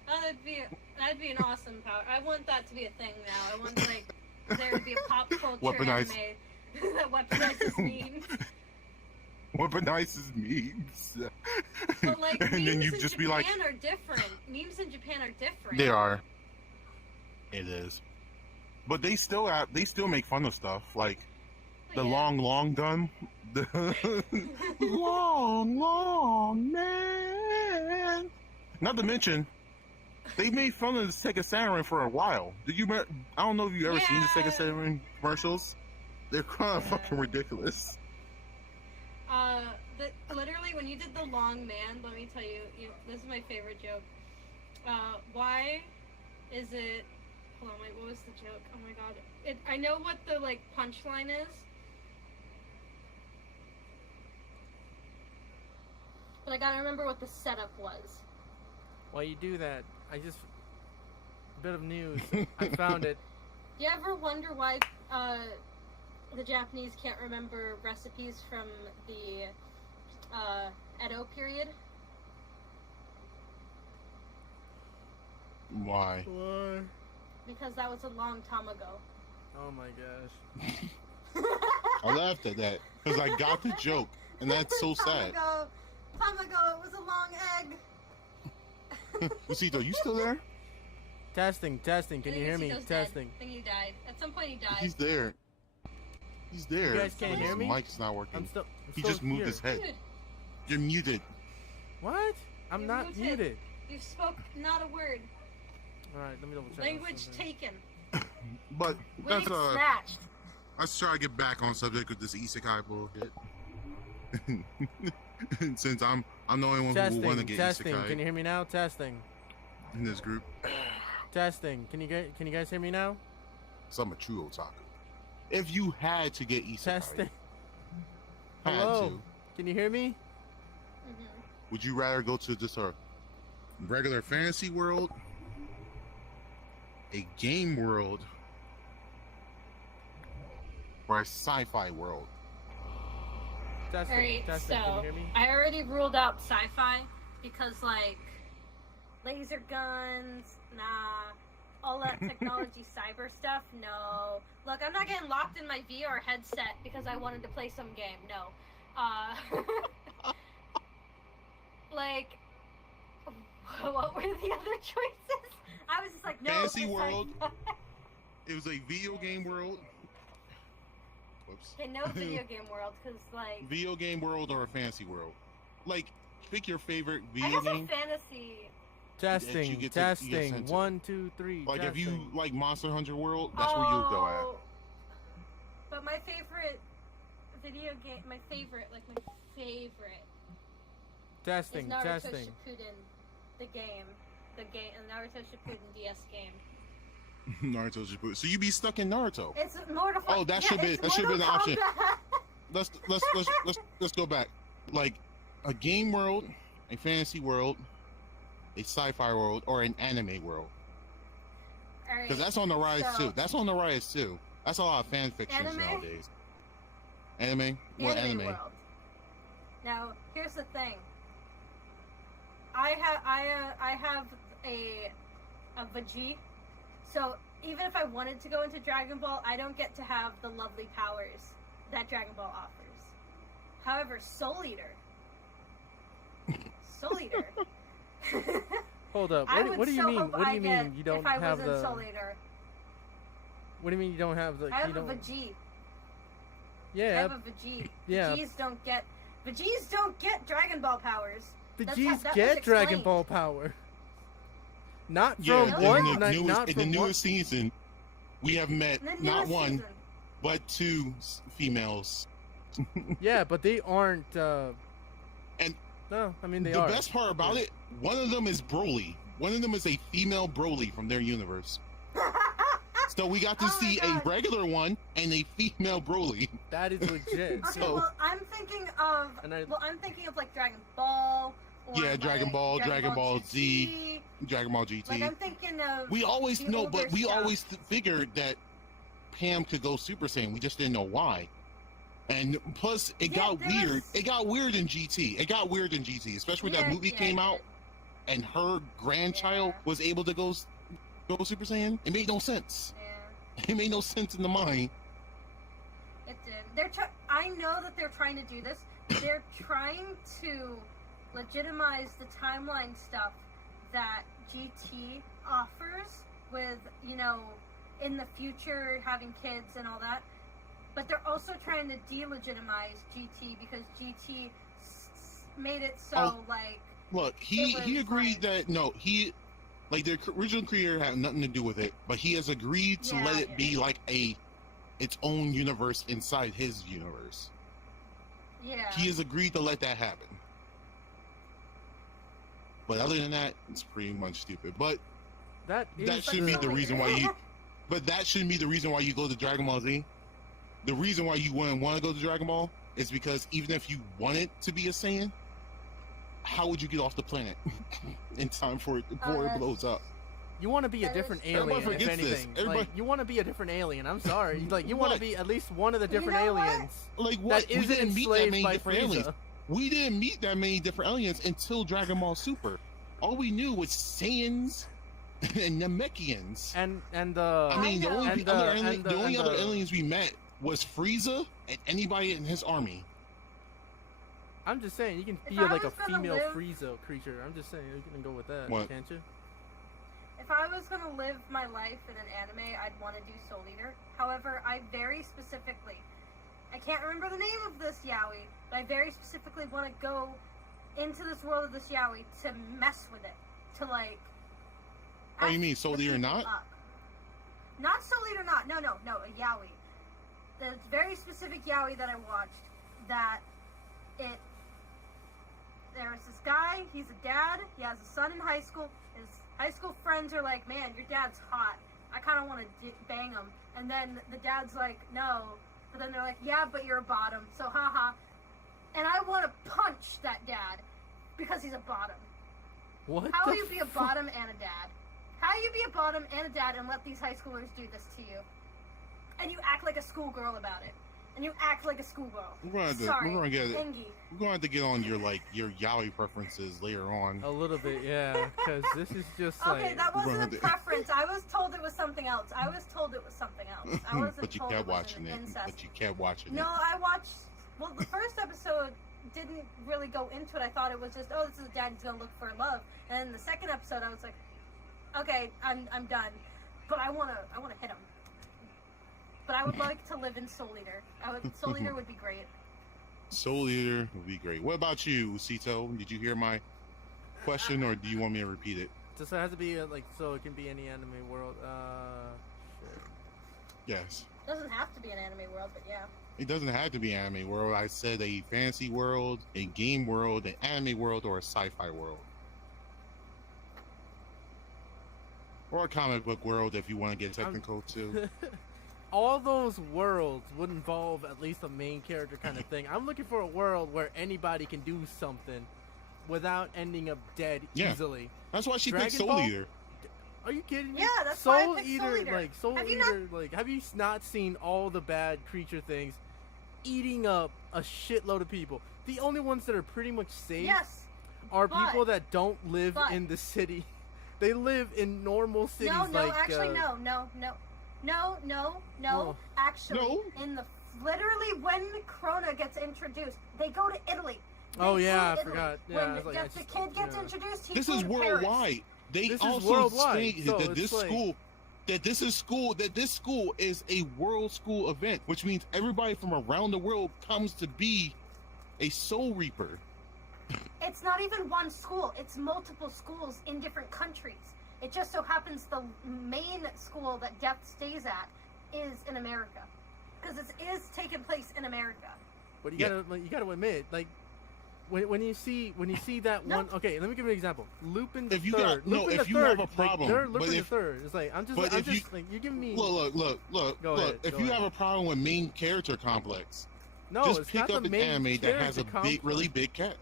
Oh, that'd be an awesome power. I want that to be a thing now. I want like there to be a pop culture Weaponized. anime that weaponizes memes. Weaponizes memes. But like and memes then you in just Japan be like, are different. Memes in Japan are different. they are. It is. But they still make fun of stuff like the Yeah. long gun. The long man. Not to mention, they made fun of the Sega Saturn for a while. Did you? I don't know if you ever seen the Sega Yeah. Saturn commercials. They're kind of Yeah. fucking ridiculous. Literally, when you did the long man, let me tell you, this is my favorite joke. Why is it? Hold on, wait, what was the joke? Oh my God, I know what the like punchline is, but I gotta remember what the setup was. while you do that, bit of news. I found it. Do you ever wonder why the Japanese can't remember recipes from the Edo period? Why? What? Because that was a long time ago. Oh my gosh. I laughed at that because I got the joke, and that's so sad. Time ago, it was a long egg. Lucito, you still there? Testing. Can you hear me? Lucito's Testing. Dead. I think he died. At some point, he died. He's there. He's there. You guys can't His hear me? mic's not working. I'm still. He just moved here. his head. Dude, You're muted. What? I'm You're not muted. muted. you spoke not a word. All right, let me double check. Language something. taken. But that's Wig snatched. let's try to get back on subject with this isekai bullshit. Since I'm the only one who will want to get Testing. isekai Can you hear me now? Testing. in this group. Testing. Can you guys hear me now? So I'm a true otaku. If you had to get isekai, Testing. had Hello. to, Can you hear me? Mhm. would you rather go to just a regular fantasy world, a game world, or a sci-fi world? Testing. Alright, Testing. Can you so hear me? I already ruled out sci-fi because like laser guns, nah. All that technology, cyber stuff, no. Look, I'm not getting locked in my VR headset because I wanted to play some game. No. Like, what were the other choices? I was just like, no. Fantasy this world. I- It was a video game world. Whoops. Okay, no video game world, because like Video game world or a fantasy world. Like, pick your favorite I video guess game. a fantasy. Testing, you get testing. sent to. 1, 2, 3. Like, if testing. you like Monster Hunter World, that's where you'll go at. Oh, but my favorite video game, my favorite is Testing, Naruto testing. Shippuden, the Naruto Shippuden DS game. Naruto Shippuden. So you be stuck in Naruto. It's Mortal Kombat. Oh, that yeah, should be- it's that should be Mortal an option. Kombat. Let's go back. Like a game world, a fantasy world, a sci-fi world, or an anime world. All right, Because that's on the rise so- too. That's on the rise too. That's a lot of fan fictions Anime? nowadays. Anime? What anime? World. Now, here's the thing. I have a Veggie, so even if I wanted to go into Dragon Ball, I don't get to have the lovely powers that Dragon Ball offers. However, Soul Eater. Hold up. I What, would what do you so mean? hope What do I you get mean you don't if I have was in the? Soul Eater. What do you mean you don't have the? I have you a don't. Veggie. I Yeah, have a Veggie. yeah. Veggies don't get Dragon Ball powers. That's Veggies that was get Dragon explained. Ball power. Not Yeah, from Really? one. in the Not, newest, not in the from one. newest season, we have met In the not newest one, season. but two females. Yeah, but they aren't. And No, I mean they the are. best part about it, one of them is Broly. One of them is a female Broly from their universe. So we got to Oh my see a God. regular one and a female Broly. That is legit. Okay, So- well, I'm thinking of like Dragon Ball. Or Yeah, Dragon like Ball, Dragon Ball Z, GT. Dragon Ball GT. Like I'm thinking of. We always the know, older but we stuff. always figured that Pam could go Super Saiyan. We just didn't know why. And plus, it Yeah, got there weird. was- It got weird in GT. It got weird in GT, especially when that Yeah, movie yeah, came it out, and her grandchild Yeah. was able to go Super Saiyan. It made no sense. Yeah, It made no sense in the mind. it did. I know that they're trying to do this. They're trying to legitimize the timeline stuff that GT offers with, in the future having kids and all that. But they're also trying to delegitimize GT because GT made it so Oh. like Look, It he was agreed like- that no, the original creator had nothing to do with it, but he has agreed to Yeah, let it yeah. be like its own universe inside his universe. yeah. He has agreed to let that happen. But other than that, it's pretty much stupid. But That is. that shouldn't be the Soul reason Eater. why you. But that shouldn't be the reason why you go to Dragon Ball Z. The reason why you wouldn't want to go to Dragon Ball is because even if you wanted to be a Saiyan, how would you get off the planet in time before it blows up? You want to be a That is different true. alien, Everybody if forgets this. anything. Everybody- Like, you want to be a different alien. I'm sorry. Like, you want to What? be at least one of the different know what? aliens Like what? that We isn't didn't meet that enslaved many by different Frieza. aliens. We didn't meet that many different aliens until Dragon Ball Super. All we knew was Saiyans and Namekians. And I mean, the I know. only, And other, the- and the- the only and other the- aliens we met was Frieza and anybody in his army. I'm just saying, you can If be I like a was gonna female live- Frieza creature. I'm just saying, you can go with that, What? can't you? If I was gonna live my life in an anime, I'd want to do Soul Eater. However, I can't remember the name of this yaoi, but I very specifically want to go into this world of this yaoi to mess with it, to like. Oh, you F mean Soul the Eater people not? up. Not Soul Eater not. No, a yaoi. The very specific yaoi that I watched. There was this guy. He's a dad. He has a son in high school. His high school friends are like, "Man, your dad's hot. I kind of want to bang him." And then the dad's like, "No." But then they're like, "Yeah, but you're a bottom, so haha." And I want to punch that dad because he's a bottom. What? How the will you be a fuck? bottom and a dad? How you be a bottom and a dad and let these high schoolers do this to you? And you act like a schoolgirl about it. and you act like a schoolgirl. We're Sorry, gonna get it. Engie. We're going to have to get on your yaoi preferences later on. A little bit, yeah, because this is just Okay, like. that We're gonna wasn't have a to- preference. I was told it was something else. I wasn't but you told kept it was watching it. incest. But you kept watching No, it. I watched. Well, the first episode didn't really go into it. I thought it was just, oh, this is a dad who's gonna look for love. And then the second episode, I was like, okay, I'm done. But I wanna hit him. But I would like to live in Soul Eater. Soul Eater would be great. Soul Eater would be great. What about you, Usito? Did you hear my question, or do you want me to repeat it? Just it has to be like so it can be any anime world. Shit. Yes. Doesn't have to be an anime world, but yeah. It doesn't have to be anime world. I said a fantasy world, a game world, an anime world, or a sci-fi world. Or a comic book world if you want to get technical too. All those worlds would involve at least a main character kind of thing. I'm looking for a world where anybody can do something without ending up dead Yeah. easily. That's why she Dragon picked Soul Ball? Eater. Are you kidding me? Yeah, that's why I Soul picked Eater, Soul Eater. like Soul Have you Eater, like have you not seen all the bad creature things eating up a shitload of people? The only ones that are pretty much safe Yes. are but- people that don't live but- in the city. They live in normal cities. No, like, actually, uh, no. Actually, No? literally when Krona gets introduced, they go to Italy. They Oh, go yeah, to I Italy. forgot. Yeah, when I was like, I the just- kid gets yeah. introduced, he This goes is to Paris. worldwide. They This is also worldwide, state so that it's like- this school is a world school event, which means everybody from around the world comes to be a Soul Reaper. It's not even one school. It's multiple schools in different countries. It just so happens the main school that Death stays at is in America, because it is taking place in America. But you Yeah. gotta admit, like when you see that No. one. Okay, let me give you an example. Lupin the If you Third. got- no, Lupin if the you Third, have a problem, like, but Lupin the if- Third. It's like I'm but if you- like you're giving me. Look. Go ahead, If go you ahead. have a problem with main character complex, No, just it's pick not up the an main anime that has a character big, really complex. big cat.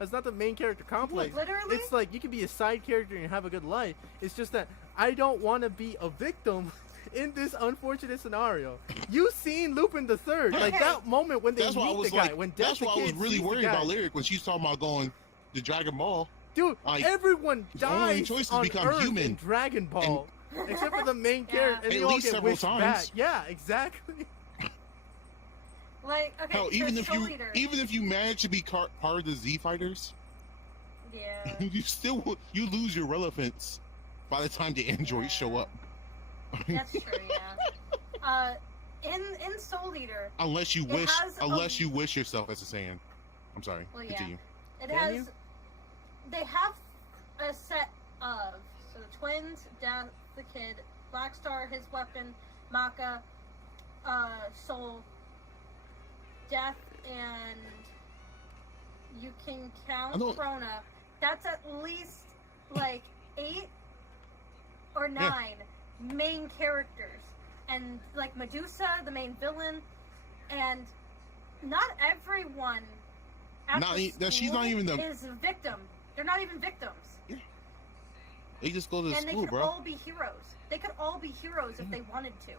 It's not the main character complex. Literally? It's like you can be a side character and have a good life. It's just that I don't want to be a victim in this unfortunate scenario. You seen Lupin the Third, like Okay. that moment when they That's why I meet was the guy, like, when Death that's the why I was Kid really sees the worried guy. about Lyric when she's talking about going to Dragon Ball. Dude, Like, everyone the only dies choice is on become Earth human. in Dragon Ball, except for the main Yeah. character, and At they all least get several wished times. back. Yeah, exactly. Like, okay, Hell, so Soul Eater. even if you manage to be part of the Z Fighters, Yeah. you lose your relevance by the time the androids show up. That's true, yeah. In Soul Eater, Unless you It has a- wish yourself as a Saiyan. I'm sorry. Well, yeah. Continue. it Can has. you? They have a set of so the twins, Death the Kid, Black Star, his weapon, Maka, Soul, Death, and you can count I don't- Krona. That's at least like 8 or 9 main characters, and like Medusa, the main villain, and not everyone. At Not the e- that she's school not even the- is a victim. They're not even victims. They just go to And they school, could bro. all be heroes. They could all be heroes if they wanted to.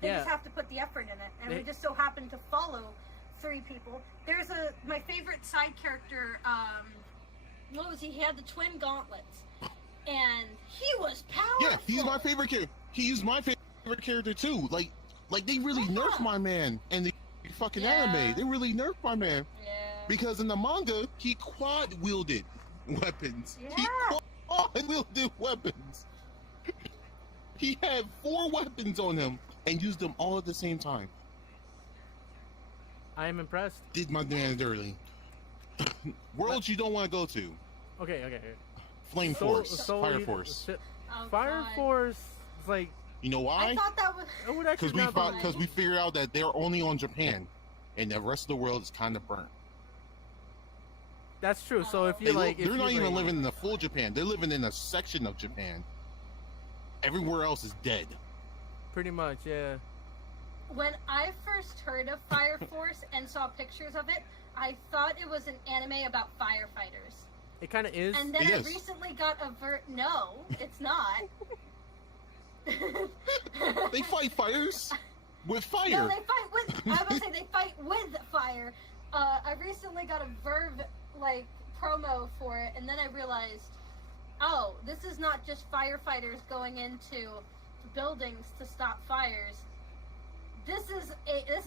They Yeah. just have to put the effort in it. And we They- just so happen to follow 3 people. There's my favorite side character, what was he? He had the twin gauntlets. And he was powerful. Yeah, he's my favorite character. He's my favorite character too. Like they really Yeah. nerfed my man in the fucking Yeah. anime. They really nerfed my man Yeah. because in the manga he quad wielded weapons. He Yeah. quad wielded weapons. He had 4 weapons on him and used them all at the same time. I am impressed. Did my man dirty. Worlds you don't want to go to. Okay. Flame Force, Fire Force. Oh, Fire God. Force is like You know why? I thought that was. it would actually not be- Because we figured out that they're only on Japan, and the rest of the world is kind of burnt. That's true. So if They you like, if they're not you, even like- living in the full Japan. They're living in a section of Japan. Everywhere else is dead. Pretty much, yeah. When I first heard of Fire Force and saw pictures of it, I thought it was an anime about firefighters. It kind of is. And then It I is. recently got No, it's not. They fight fires. with fire. No, they fight with. I was gonna say they fight with fire. I recently got a Verve like promo for it, and then I realized, oh, this is not just firefighters going into buildings to stop fires. This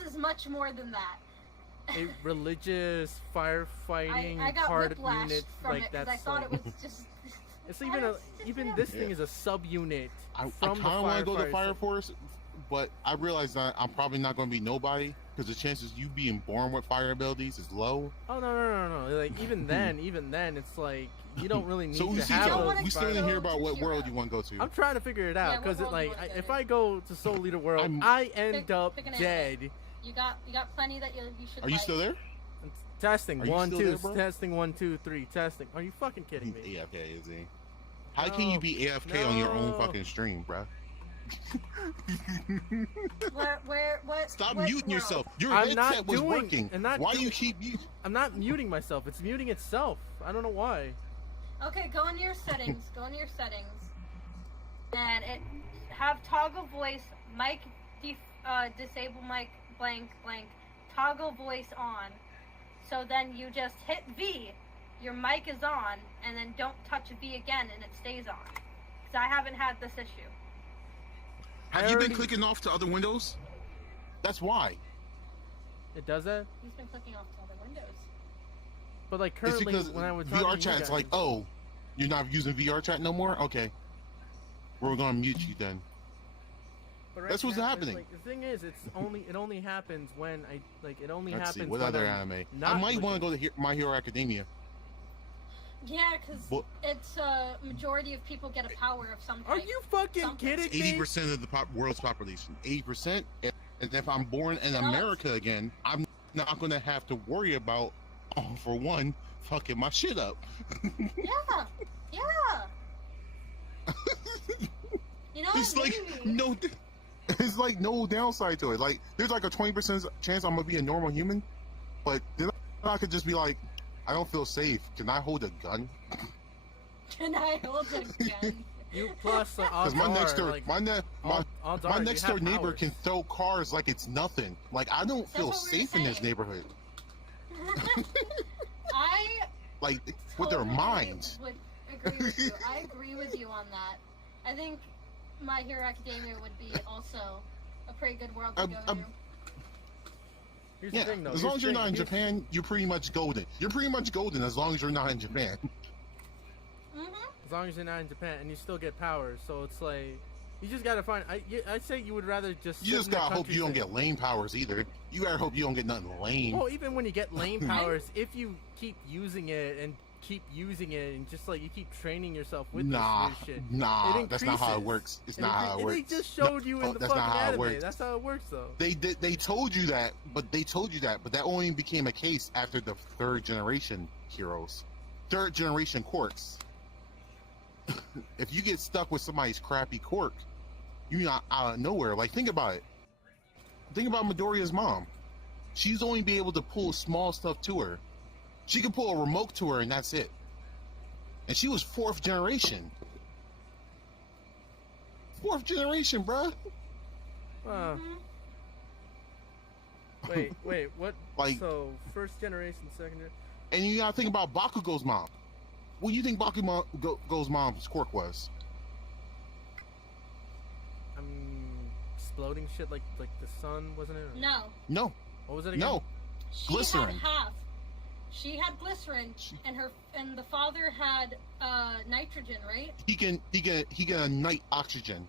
is much more than that. A religious firefighting I got part whiplash unit from like it because that's I thought like, it was just. it's even this thing is a subunit I from kind the of want to go to fire Fire Force, but I realize that I'm probably not going to be nobody because the chances you being born with fire abilities is low. Oh no! Like even then, it's like you don't really need So we to see, have don't those wanna we fire- still didn't hear go about to what Hero. world you want to go to. I'm trying to figure it out Yeah, because what world do you wanna if go I to? go to Soul Eater World, I'm- I end up pick an anime. dead. You got plenty that you should. Are you like. still there? Testing Are you 1 still 2 there, bro? testing 1 2 3 testing. Are you fucking kidding me? AFK, is he? How can you No. be AFK on your own No. fucking stream, bruh? What? Stop what muting world? yourself. Your I'm not headset was doing- working. and not Why do you doing- keep mute? I'm not muting myself. It's muting itself. I don't know why. Okay, go into your settings. Go into your settings, and have toggle voice, mic, disable mic, blank, toggle voice on. So then you just hit V, your mic is on, and then don't touch V again, and it stays on. Because I haven't had this issue. Have you already- been clicking off to other windows? That's why. It does that. He's been clicking off to other windows. But like It's currently, because when I was talking VR to you chat's guys, like, oh, you're not using VR chat no more? Okay. We're gonna mute you then. but right that's what's now, happening. Like, the thing is, it only happens when it only Let's happens see, what when other I'm anime? not I might want clicking. to go to My Hero Academia. Yeah, because What? it's majority of people get a power of some Are type. you fucking Something. kidding me? 80% of the world's population. 80%. And if I'm born in America again, I'm not going to have to worry about, for one, fucking my shit up. Yeah, yeah. You know, It's like maybe. no, it's like no downside to it. Like there's like a 20% chance I'm gonna be a normal human, but then I could just be like, I don't feel safe. Can I hold a gun? Can I hold a gun? You plus Because my next door, like, my odds my are you next have door neighbor powers. can throw cars like it's nothing. Like I don't feel what we were safe in this saying. neighborhood. I Like with their totally minds. would agree with you. I agree with you on that. I think My Hero Academia would be also a pretty good world to go to. Here's Yeah, the thing, though. as Here's long as the you're thing. not in Here's- Japan, you're pretty much golden. You're pretty much golden as long as you're not in Japan. As long as you're not in Japan and you still get powers, so it's like you just gotta find. I'd say you would rather just. You sit just in the gotta hope you don't countryside. get lame powers either. You gotta hope you don't get nothing lame. Well, even when you get lame powers, if you keep using it and keep using it and just like you keep training yourself with Nah, this new shit. nah, it that's not how it increases. works. It's It not how it incre- works. They just showed you No, in the that's fucking not how it anime. works. That's how it works, though. They told you that, but that only became a case after the third generation heroes, third generation quirks. If you get stuck with somebody's crappy quirk, you're not out of nowhere. Like think about it. Think about Midoriya's mom. She's only be able to pull small stuff to her. She can pull a remote to her, and that's it. And she was fourth generation. Fourth generation, bruh. Uh, wait, what? Like- so first generation, second generation. And you gotta think about Bakugo's mom. What do you think Bakugo's mom's quirk was? Exploding shit like the sun, wasn't it? Or- No, No, What was it again? no. she Glycerin. had half. She had glycerin, and the father had nitrogen, right? He can ignite oxygen.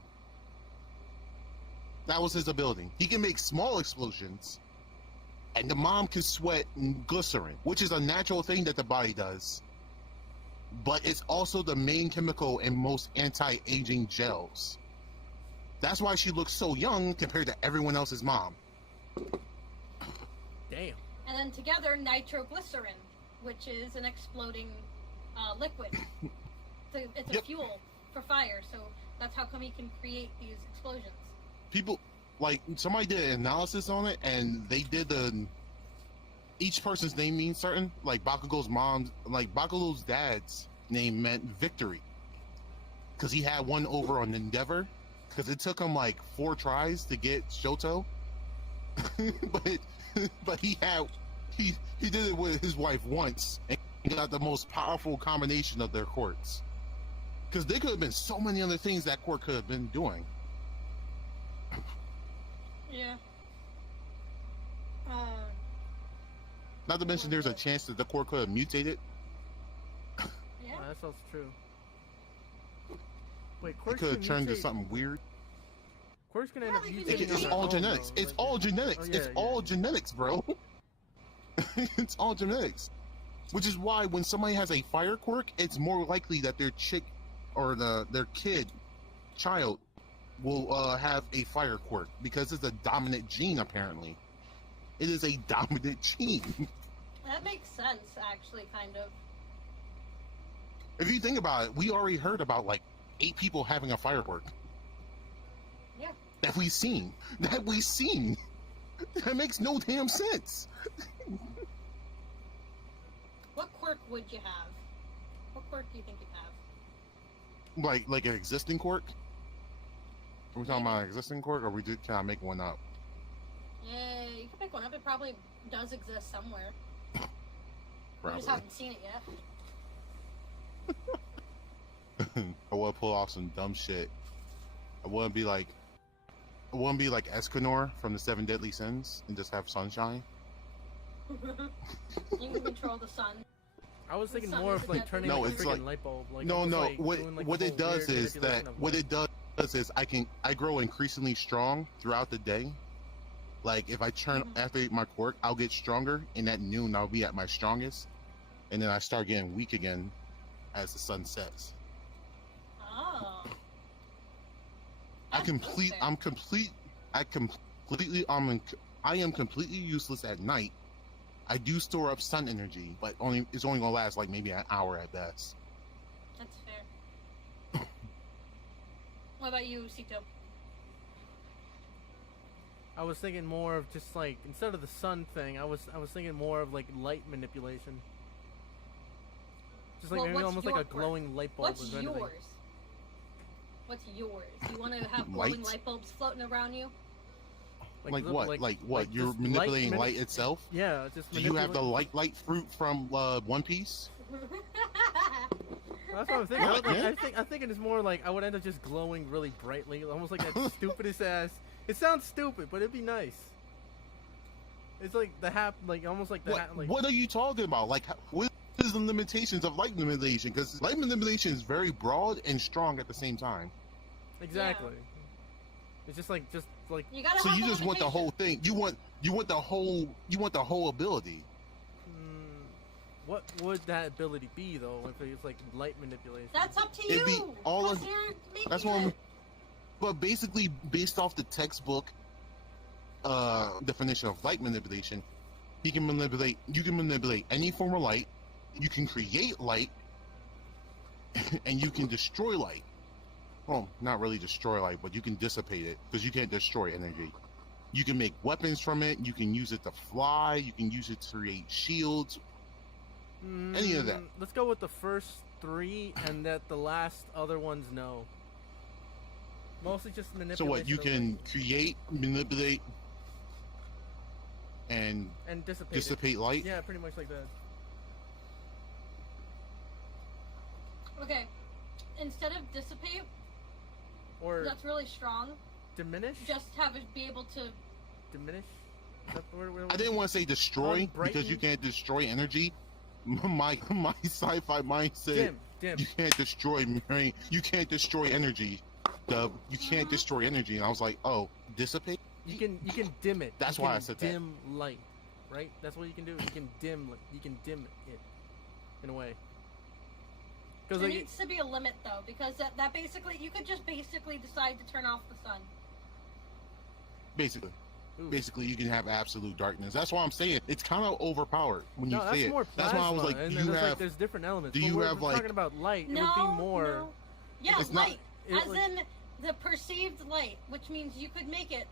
That was his ability. He can make small explosions, and the mom can sweat glycerin, which is a natural thing that the body does. But it's also the main chemical in most anti-aging gels. That's why she looks so young compared to everyone else's mom. Damn. And then together, nitroglycerin, which is an exploding liquid. It's a Yep. fuel for fire, so that's how come he can create these explosions. People, like, somebody did an analysis on it, and they did each person's name means certain. Like Bakugo's mom, like Bakugo's dad's name meant victory, because he had one over on Endeavor, because it took him like 4 tries to get Shoto, but but he did it with his wife once and got the most powerful combination of their quirks. Because there could have been so many other things that quirk could have been doing. Yeah. Not to mention, there's a chance that the quirk could have mutated. Yeah. That's also true. Wait, It quirks could have can turned to mutate- something weird. Quirks can end up Yeah, they can mutating mutate. on It's their all own, genetics. though. It's all genetics. Oh, yeah, It's yeah. all genetics, bro. It's all genetics. Which is why when somebody has a fire quirk, it's more likely that their chick or their child will have a fire quirk because it's a dominant gene. Apparently, it is a dominant gene. That makes sense, actually, kind of. If you think about it, we already heard about like 8 people having a fire quirk Yeah. that we've seen. That makes no damn sense. What quirk would you have? What quirk do you think you'd have? Like an existing quirk. Are we talking about an existing quirk, or can I make one up? Yeah, you can pick one up. It probably does exist somewhere. You Probably. just haven't seen it yet. I want to pull off some dumb shit. I want to be like Escanor from the 7 Deadly Sins and just have sunshine. You can control the sun. I was thinking Sun more is of a like deadly turning No, like a it's freaking like- light bulb. Like, No, almost no. like What doing, like, what the it whole does weird is that manipulation of what light. it does is I grow increasingly strong throughout the day. Like if I turn activate my quirk, I'll get stronger, and at noon I'll be at my strongest, and then I start getting weak again as the sun sets. Oh. I That's fair. am completely useless at night. I do store up sun energy, but it's only gonna last like maybe an hour at best. That's fair. What about you, Sito? I was thinking more of just like instead of the sun thing, I was thinking more of like light manipulation. Just like Well, maybe what's almost your like a quirk? glowing light bulb. What's or anything. yours? What's yours? You want to have glowing Light? light bulbs floating around you? Like the- what? Like what? like You're just manipulating mani- light itself? Yeah, just Do you have the manipulate- light fruit from One Piece? That's what I'm thinking. What, man? I'm thinking it's more like I would end up just glowing really brightly, almost like that stupidest ass. It sounds stupid, but it'd be nice. It's like like almost like the like. What are you talking about? Like, what is the limitations of light manipulation? Because light manipulation is very broad and strong at the same time. Exactly. It's just like You gotta So have you the just want the limitation. whole thing. You want the whole ability. what would that ability be though if it's like light manipulation? That's up to It'd be you. all 'cause of- you're making That's what I'm. it. But basically, based off the textbook definition of light manipulation, you can manipulate any form of light. You can create light, and you can destroy light. Well, not really destroy light, but you can dissipate it because you can't destroy energy. You can make weapons from it. You can use it to fly. You can use it to create shields. Any of that. Let's go with the first 3, and that the last other ones no. Mostly just manipulation. So what? You of can light create, manipulate, and and dissipate. it. dissipate light. Yeah, pretty much like that. Okay. Instead of dissipate, Or that's really strong. diminish. Just have it be able to. Diminish. Is that the word? I didn't want to say destroy Unbrighten. because you can't destroy energy. My sci-fi mindset. Dim. You can't destroy marine. You can't destroy energy. You can't destroy energy. And I was like, oh, dissipate. You can dim it. That's You why can I said that. dim light, right? That's what you can do. You can dim it in a way. Because There like needs to be a limit though, because that basically you could just basically decide to turn off the sun. Basically, ooh. you can have absolute darkness. That's why I'm saying it's kind of overpowered when you No, that's say it. more That's plasma. why I was like, and do then you there's, have? like, there's different elements. do But you we're have, we're like- talking about light? No, it would be more. no. Yeah, It's not- light. it, As like- in the perceived light, which means you could make it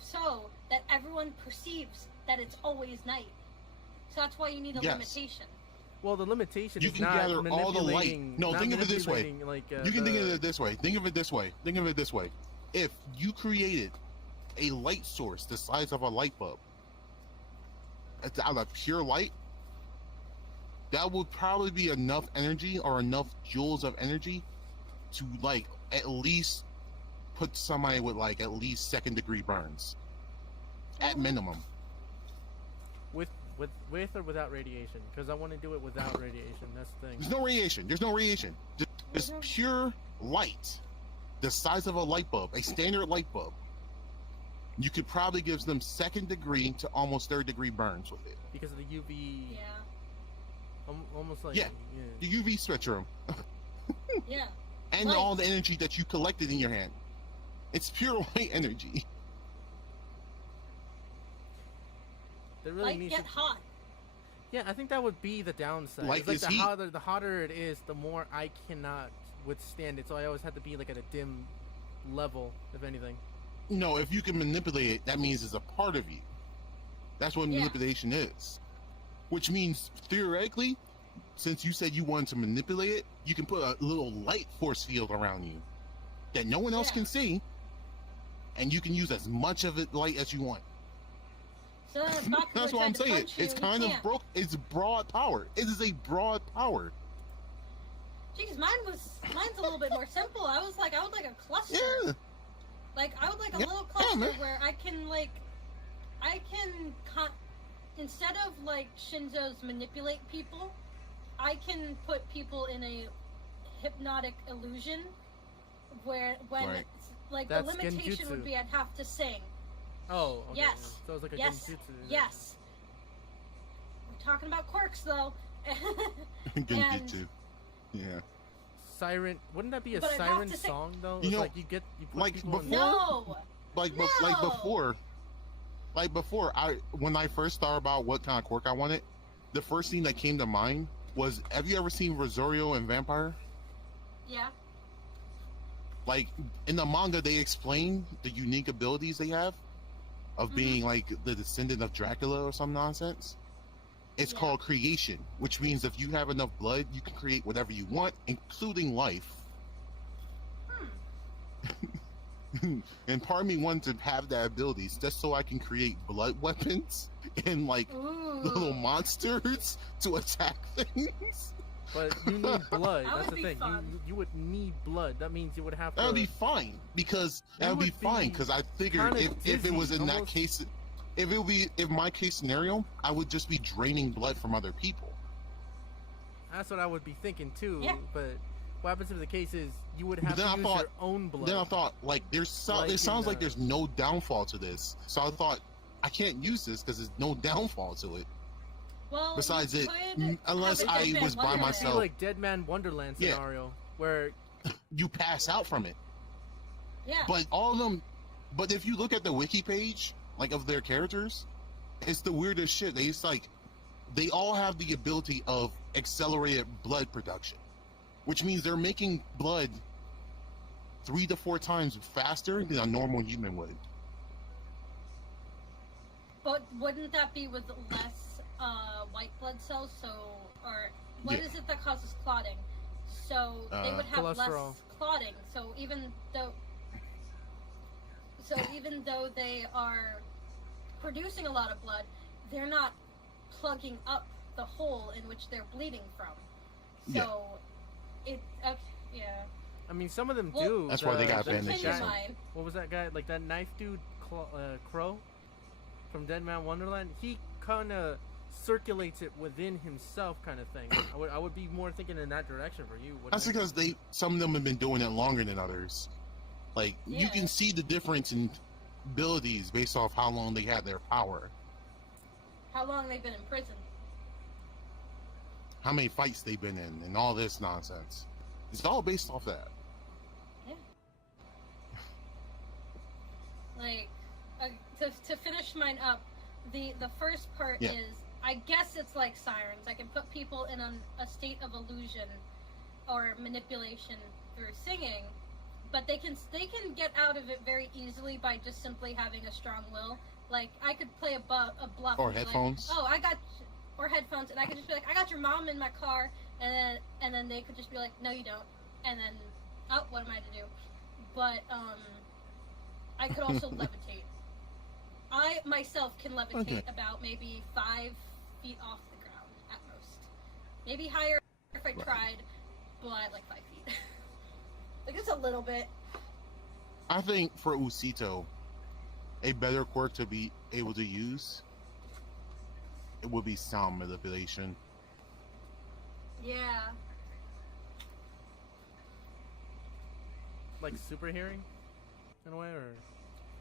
so that everyone perceives that it's always night. So that's why you need a Yes. limitation. Well, the limitation You is can not gather all the light. manipulating. No, not think of it this way. manipulating, Like, You can think of it this way. Think of it this way. If you created a light source the size of a light bulb out of pure light, that would probably be enough energy or enough joules of energy to like at least put somebody with like at least second-degree burns at minimum. With or without radiation? Because I want to do it without radiation. That's the thing. There's no radiation. There's no radiation. Just pure light, the size of a light bulb, a standard light bulb. You could probably give them second-degree to almost third-degree burns with it. Because of the UV. Yeah. Almost like Yeah. The UV spectrum Yeah. and Light. all the energy that you collected in your hand. It's pure white energy. There really Light needs get to. hot. Yeah, I think that would be the downside. Light It's like is the heat. hotter it is, the more I cannot withstand it. So I always have to be like at a dim level, if anything. No, if you can manipulate it, that means it's a part of you. That's what Yeah. manipulation is. Which means, theoretically, since you said you wanted to manipulate it, you can put a little light force field around you that no one else Yeah. can see, and you can use as much of it light as you want. So then if Bakugo That's what tried I'm to saying. punch you, It's he kind of can't. broke. It's broad power. It is a broad power. Jeez, mine's a little bit more simple. I would like a cluster. Yeah. Like I would like a Yeah, little yeah, cluster man. where I can instead of like Shinzo's manipulate people, I can put people in a hypnotic illusion where when Right. like That's the limitation genjutsu. would be I'd have to sing. Oh, okay. Yes. So it's like a Yes. genjutsu. Yes. We're talking about quirks though. Genjutsu. Yeah. Siren. Wouldn't that be a But I'd have siren to say- song though? You It's know, like you put like people in- before- No. Like No! before, when I first thought about what kind of quirk I wanted, the first thing that came to mind was, have you ever seen Rosario and Vampire? Yeah. Like in the manga, they explain the unique abilities they have of being like the descendant of Dracula or some nonsense. It's Yeah. called creation, which means if you have enough blood, you can create whatever you want, including life. And part of me wanted to have that ability just so I can create blood weapons and like Ooh. little monsters to attack things. But you need blood. That That's would the be thing. fun. You would need blood. That means you would have to. That would be fine because You that would be would fine be because I figured kinda if it was dizzy, in that almost. case, if my case scenario, I would just be draining blood from other people. That's what I would be thinking too. Yeah. But what happens if the case is you would have then to I use thought- your own blood? Then I thought like Like it sounds in, like there's no downfall to this, so I thought I can't use this because there's no downfall to it. Well, Besides you it, could unless have a I Dead Man was by Wonderland. It'd be myself. like Dead Man Wonderland Yeah. scenario where You pass out from it. Yeah. But all of them, but if you look at the wiki page, like of their characters, it's the weirdest shit. They all have the ability of accelerated blood production, which means they're making blood 3 to 4 times faster than a normal human would. But wouldn't that be with less white blood cells? So, or what Yeah. is it that causes clotting? So they would have Cholesterol. less clotting. So even though they are producing a lot of blood, they're not plugging up the hole in which they're bleeding from. So yeah. I mean some of them Well, do. That's why they got the bandages guy- on. Mine. What was that guy? Like that knife dude, Crow, from Dead Man Wonderland. He kind of circulates it within himself, kind of thing. I would be more thinking in that direction for you. wouldn't That's it? because some of them have been doing it longer than others. Like you Yeah. can see the difference in abilities based off how long they had their power, How long they've been in prison? how many fights they've been in, and all this nonsense. It's all based off that. Yeah. Like, to finish mine up, the first part Yeah. is, I guess it's like sirens. I can put people in a state of illusion or manipulation through singing, but they can get out of it very easily by just simply having a strong will. Like, I could play a bluff Or and be headphones. Like, or headphones, and I could just be like, I got your mom in my car, and then they could just be like, no, you don't, and then, oh, what am I to do? But I could also levitate. I myself can levitate Okay. about maybe 5 feet off the ground at most. Maybe higher if I Right. tried, but like 5 feet. Like it's a little bit. I think for Usito, a better quirk to be able to use, it would be sound manipulation. Yeah. Like super hearing, in a way, or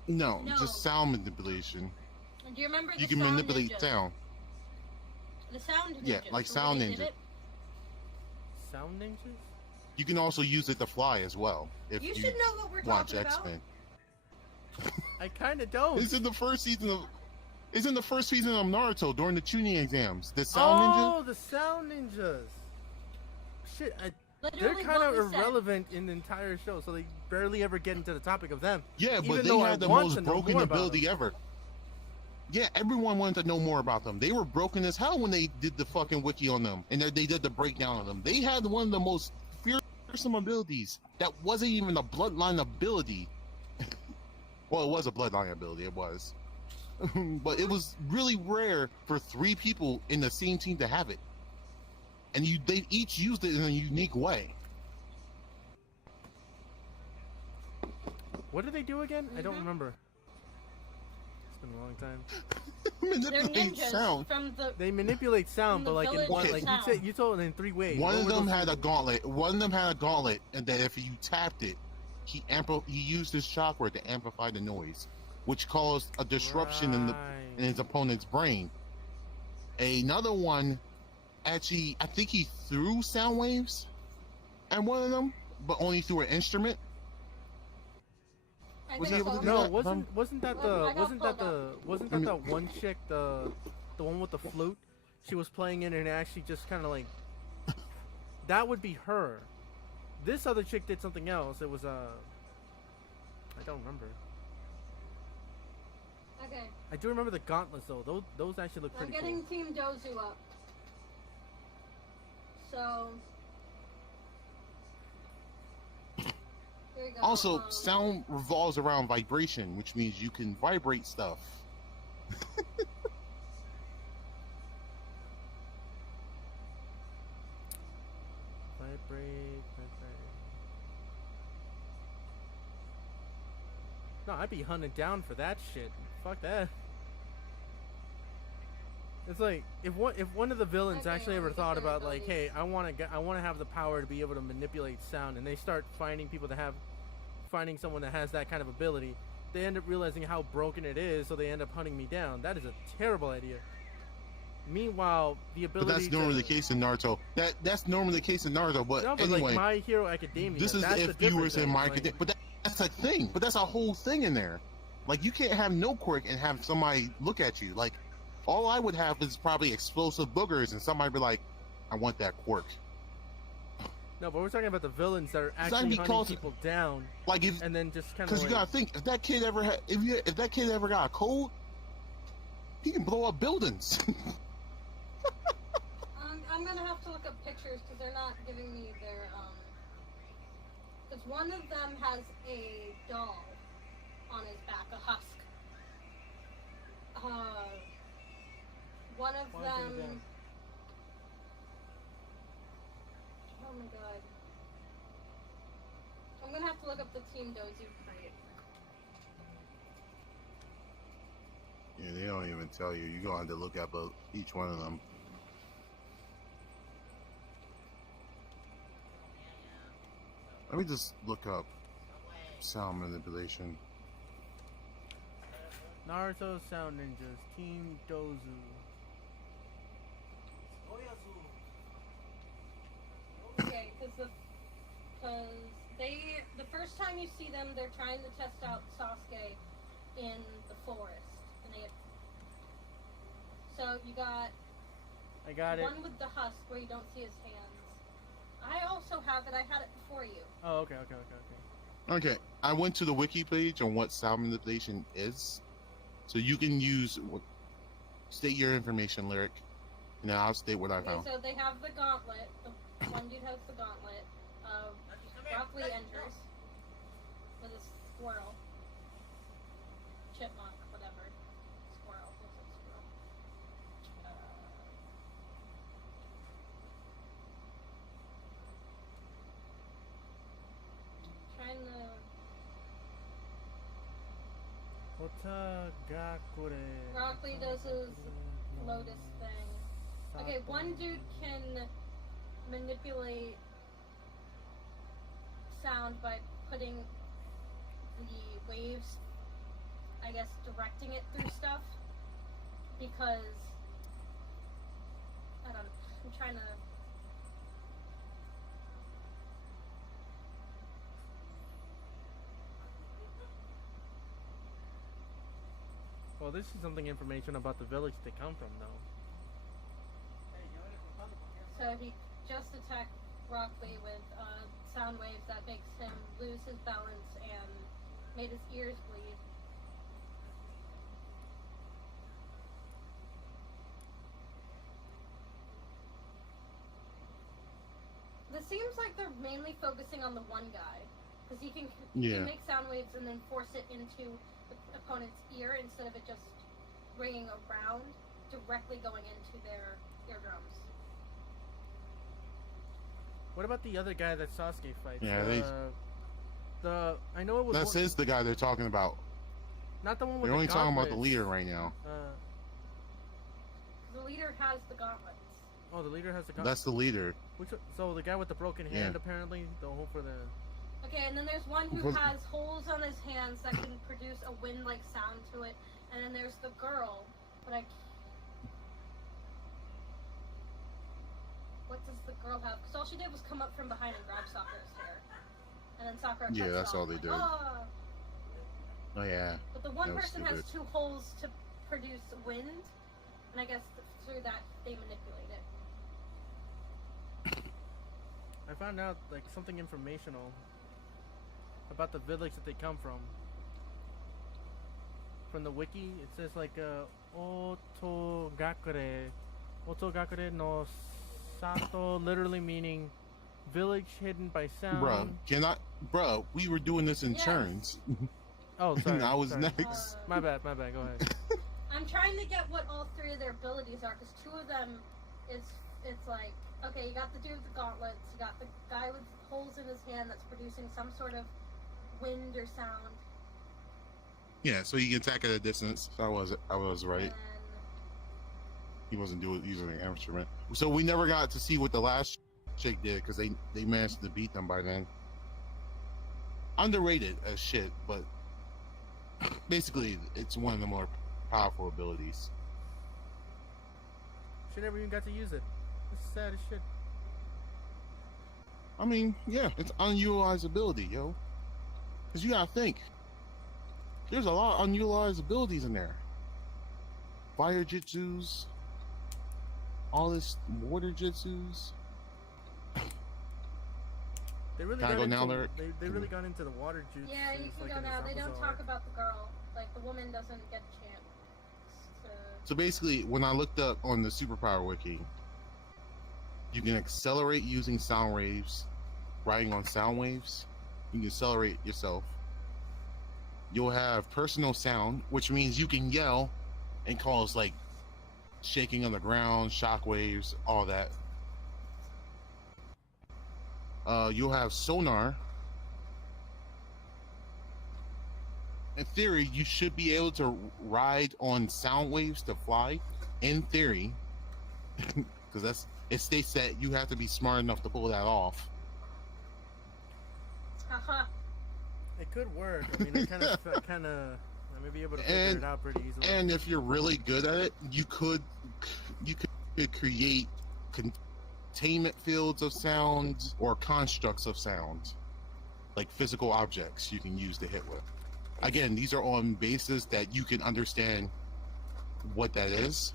No, No. just sound manipulation. And do you remember the You can sound manipulate ninjas? sound. The sound ninjas. Yeah, like the way sound they did ninja. it? sound ninjas? You can also use it to fly as well. If You you should know what we're watch talking X about. Men. I kind of don't. It's in the first season of. It's in the first season of Naruto during the tuning exams. The sound ninja. Oh, the sound ninjas. Shit, they're Literally kind of what we said. irrelevant in the entire show, so they barely ever get into the topic of them. Yeah, Even but they though I had the want most to know broken more about ability ever. Yeah, everyone wanted to know more about them. They were broken as hell when they did the fucking wiki on them, and they did the breakdown on them. They had one of the most fearsome abilities that wasn't even a bloodline ability. Well, it was a bloodline ability. It was, but it was really rare for 3 people in the same team to have it, and they each used it in a unique way. What did they do again? I don't Mhm. remember. It's been a long time. They're Manipulate ninjas sound. from the. They manipulate sound, From but the like in village one, of like sound. you told it in 3 ways. One What of were them those had a things? gauntlet. One of them had a gauntlet, and that if you tapped it, he used his chakra to amplify the noise, which caused a disruption in Right. his opponent's brain. Another one, actually, I think he threw sound waves at one of them, but only through an instrument. I Was think he able so. to do No, that? wasn't that I the got wasn't that pulled the wasn't that that one chick, the one with the flute? She was playing it and it actually just kind of like that would be her. This other chick did something else. It was I don't remember. Okay, I do remember the gauntlets though. Those actually look I'm pretty getting cool. Team Dozu up. So. Here we go. Also, sound revolves around vibration, which means you can vibrate stuff. Vibrate. No, I'd be hunted down for that shit. Fuck that. It's like if one of the villains Okay, actually ever let me thought get their about like, hey, abilities. I want to have the power to be able to manipulate sound, and they start finding someone that has that kind of ability, they end up realizing how broken it is, so they end up hunting me down. That is a terrible idea. Meanwhile, the But ability that's normally to, the case in Naruto. That's normally the case in Naruto. But, no, but anyway, like My Hero Academia, this is that's if the you were difference. in My Like, Academia. But that's a thing. But that's a whole thing in there. Like, you can't have no quirk and have somebody look at you. Like, all I would have is probably explosive boogers, and somebody be like, I want that quirk. no, but we're talking about the villains that are Zombie actually hunting calls- people down, Like, if and then just kind of because like, you gotta think, if that kid ever had, if that kid ever got a cold, he can blow up buildings. I'm gonna have to look up pictures because they're not giving me their Because one of them has a doll on his back, a husk. One of Why is it them. down? Oh my god. I'm gonna have to look up the Team Dozu crate. Yeah, they don't even tell you. You're gonna have to look up each one of them. Let me just look up sound manipulation. Naruto Sound Ninjas, Team Dozu. Okay, because the first time you see them, they're trying to test out Sasuke in the forest, and so you got I got it. one with the husk where you don't see his hands. I also have it. I had it before you. Oh, okay. Okay, I went to the wiki page on what sound manipulation is, so you can state your information, Lyric, and then I'll state what I Okay, found. so they have the gauntlet. The one dude has the gauntlet. Rock Lee enters with a squirrel, chipmunk, whatever. Otagakure. Broccoli does his Lotus thing. Okay, one dude can manipulate sound by putting the waves, I guess, directing it through stuff. Because I'm trying to. Well, this is something information about the village they come from, though. So he just attacked Broccoli with sound waves that makes him lose his balance and made his ears bleed. This seems like they're mainly focusing on the one guy, because he can make sound waves and then force it into the opponent's ear instead of it just ringing around, directly going into their eardrums. What about the other guy that Sasuke fights? Yeah, I know it was. This is the guy they're talking about. Not the one with They're the only talking about the gauntlets. leader right now. The leader has the gauntlets. Oh, the leader has the That's the leader. So the guy with the broken hand, apparently, the whole for the. Okay, and then there's one who has holes on his hands that can produce a wind-like sound to it, and then there's the girl, but what does the girl have? Because all she did was come up from behind and grab Sakura's hair, and then Sakura cuts that's it off, all they like, did. "Ah." Oh yeah. But the one That was person has stupid. 2 holes to produce wind, and I guess through that they manipulate it. I found out like something informational about the village that they come from. From the wiki, it says like Otogakure no Sato, literally meaning village hidden by sound. Bro, we were doing this in Yes. turns. Oh, sorry. And I was sorry. next. My bad. Go ahead. I'm trying to get what all 3 of their abilities are, because 2 of them, it's like, okay, you got the dude with the gauntlets, you got the guy with holes in his hand that's producing some sort of wind or sound. Yeah, so you can attack at a distance. I was right. And He wasn't using an instrument. So we never got to see what the last chick did because they managed to beat them by then. Underrated as shit, but basically it's one of the more powerful abilities. She never even got to use it. It's sad as shit. I mean, yeah, it's unutilized ability, yo. Because you gotta think. There's a lot of unutilized abilities in there. Fire jutsus. All this water jutsus. They really Can I got go into, now, Lyric? They really got into the water juice. yeah, you can go now. They don't talk about the girl. Like, the woman doesn't get a chance to... So basically, when I looked up on the superpower wiki, you can accelerate using sound waves, riding on sound waves. You can accelerate yourself. You'll have personal sound, which means you can yell and cause like shaking on the ground, shock waves, all that. You'll have sonar. In theory, you should be able to ride on sound waves to fly. In theory, because it states that you have to be smart enough to pull that off. Haha. It could work. I mean, I may be able to figure it out pretty easily. And if you're really good at it, you could create containment fields of sound or constructs of sound, like physical objects you can use to hit with. Again, these are on basis that you can understand what that is.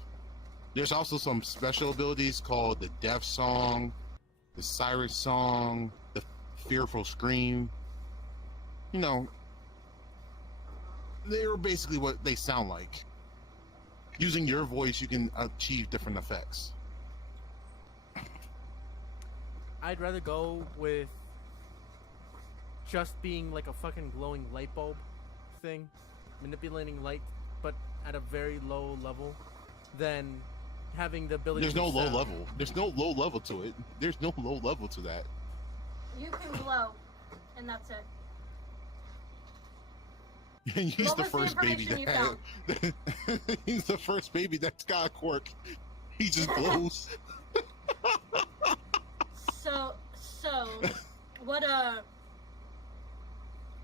There's also some special abilities called the Death Song, the Siren Song, the Fearful Scream. You know, they're basically what they sound like. Using your voice, you can achieve different effects. I'd rather go with just being like a fucking glowing light bulb thing, manipulating light, but at a very low level, than having the ability. There's to no low sound. level. There's no low level to it. There's no low level to that. You can glow, and that's it. And he's What the was the first baby information that had, he's the first baby that's got a quirk. He just blows. So what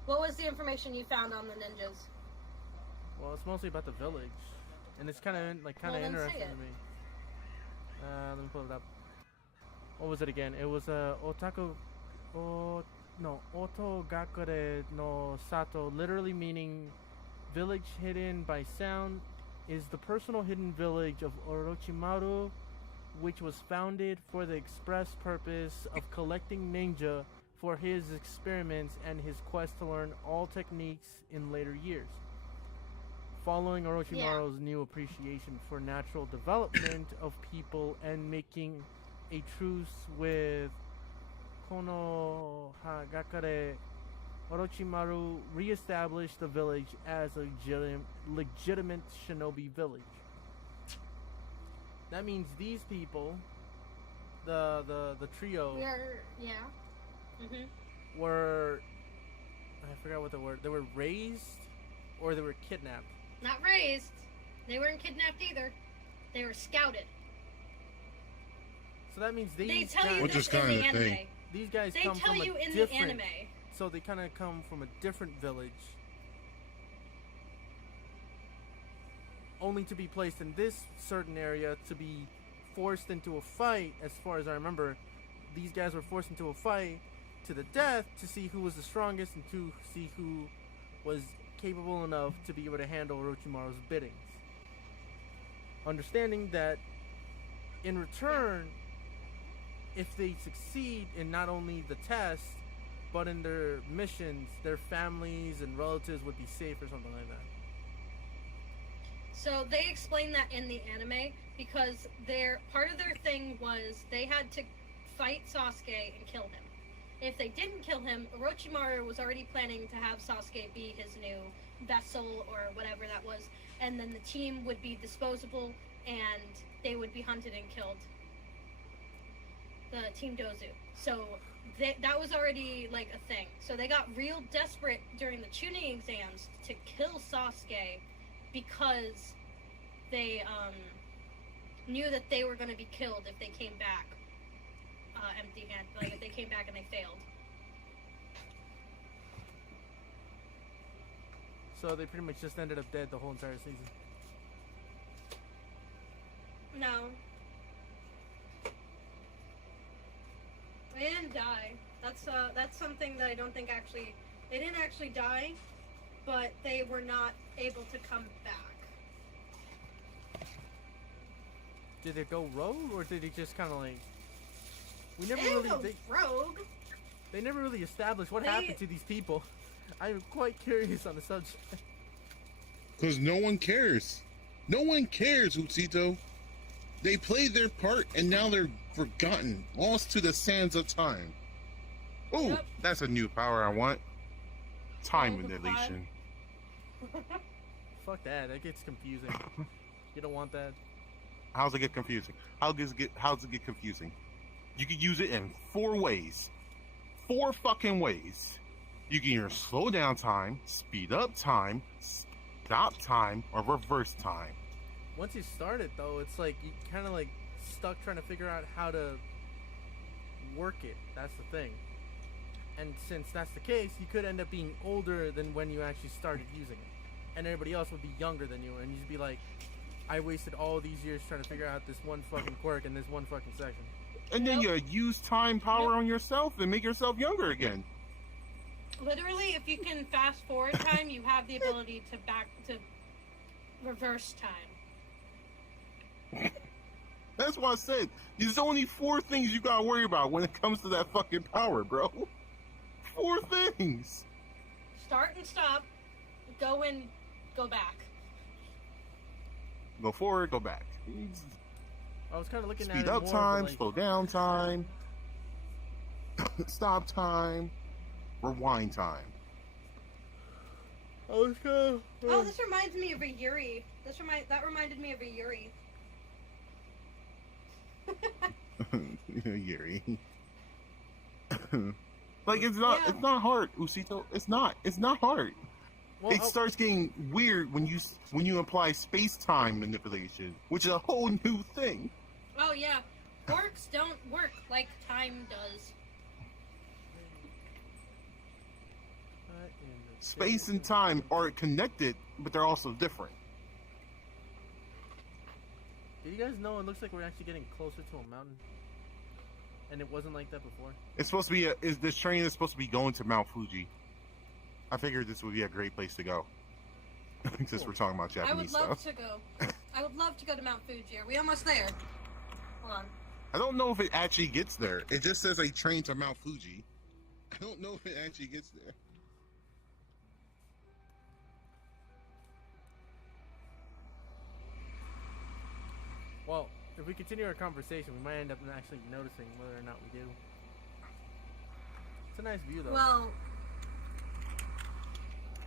was the information you found on the ninjas? Well, it's mostly about the village, and it's kind of Well, then say interesting it. to me. Let me pull it up. What was it again? It was Otogakure no Sato, literally meaning village hidden by sound, is the personal hidden village of Orochimaru, which was founded for the express purpose of collecting ninja for his experiments and his quest to learn all techniques in later years. Following Orochimaru's new appreciation for natural development of people and making a truce with Konohagakure, Orochimaru re-established the village as a legitimate shinobi village. That means these people, the trio, were, I forgot what the word, they were raised or they were kidnapped. Not raised. They weren't kidnapped either. They were scouted. So that means these They tell guys, you Which this is in kinda the the anime. thing. these guys They come tell from you a in the different, anime. so they kind of come from a different village, only to be placed in this certain area to be forced into a fight. As far as I remember, these guys were forced into a fight to the death to see who was the strongest and to see who was capable enough to be able to handle Orochimaru's biddings. Understanding that in return, if they succeed in not only the test, but in their missions, their families and relatives would be safe or something like that. So they explained that in the anime because part of their thing was they had to fight Sasuke and kill him. If they didn't kill him, Orochimaru was already planning to have Sasuke be his new vessel or whatever that was, and then the team would be disposable and they would be hunted and killed. The Team Dozu. So that was already like a thing. So they got real desperate during the tuning exams to kill Sasuke because they knew that they were going to be killed if they came back empty-handed. Like if they came back and they failed. So they pretty much just ended up dead the whole entire season. No. They didn't die. That's something that I don't think actually. They didn't actually die, but they were not able to come back. Did it go rogue, or did it just kind of like? We never They didn't really. go rogue. They never really established what They- happened to these people. I'm quite curious on the subject. Because no one cares. No one cares, Uchito. They played their part and now they're forgotten, lost to the sands of time. Oh, Yep. that's a new power I want. Time All the manipulation. Fuck that. That gets confusing. You don't want that. How's it get confusing? How's it get confusing? You can use it in 4 ways. 4 fucking ways. You can either slow down time, speed up time, stop time, or reverse time. Once you start it, though, it's like you kind of like stuck trying to figure out how to work it. That's the thing. And since that's the case, you could end up being older than when you actually started using it. And everybody else would be younger than you, and you'd be like, I wasted all these years trying to figure out this one fucking quirk in this one fucking section. And then Nope. you use time power Nope. on yourself and make yourself younger again. Literally, if you can fast forward time, you have the ability to reverse time. That's why I said there's only 4 things you gotta worry about when it comes to that fucking power, bro. 4 things. Start and stop. Go and go back. Go forward, go back. I was kind of looking at Speed it up more time, like, slow down time, stop time, rewind time. I was kind of, Oh, this reminds me of a Yuri. That reminded me of a Yuri. Yuri. Like it's not Yeah. hard, Usito. It's not hard. Well, it starts getting weird when you apply space-time manipulation, which is a whole new thing. Oh yeah, quarks don't work like time does. Space and time are connected, but they're also different. Do you guys know it looks like we're actually getting closer to a mountain? And it wasn't like that before. It's supposed to be this train is supposed to be going to Mount Fuji. I figured this would be a great place to go. Since we're talking about Japanese I would love stuff. to go. I would love to go to Mount Fuji. Are we almost there? Hold on. I don't know if it actually gets there. It just says a train to Mount Fuji. I don't know if it actually gets there. Well, if we continue our conversation, we might end up actually noticing whether or not we do. It's a nice view, though. Well,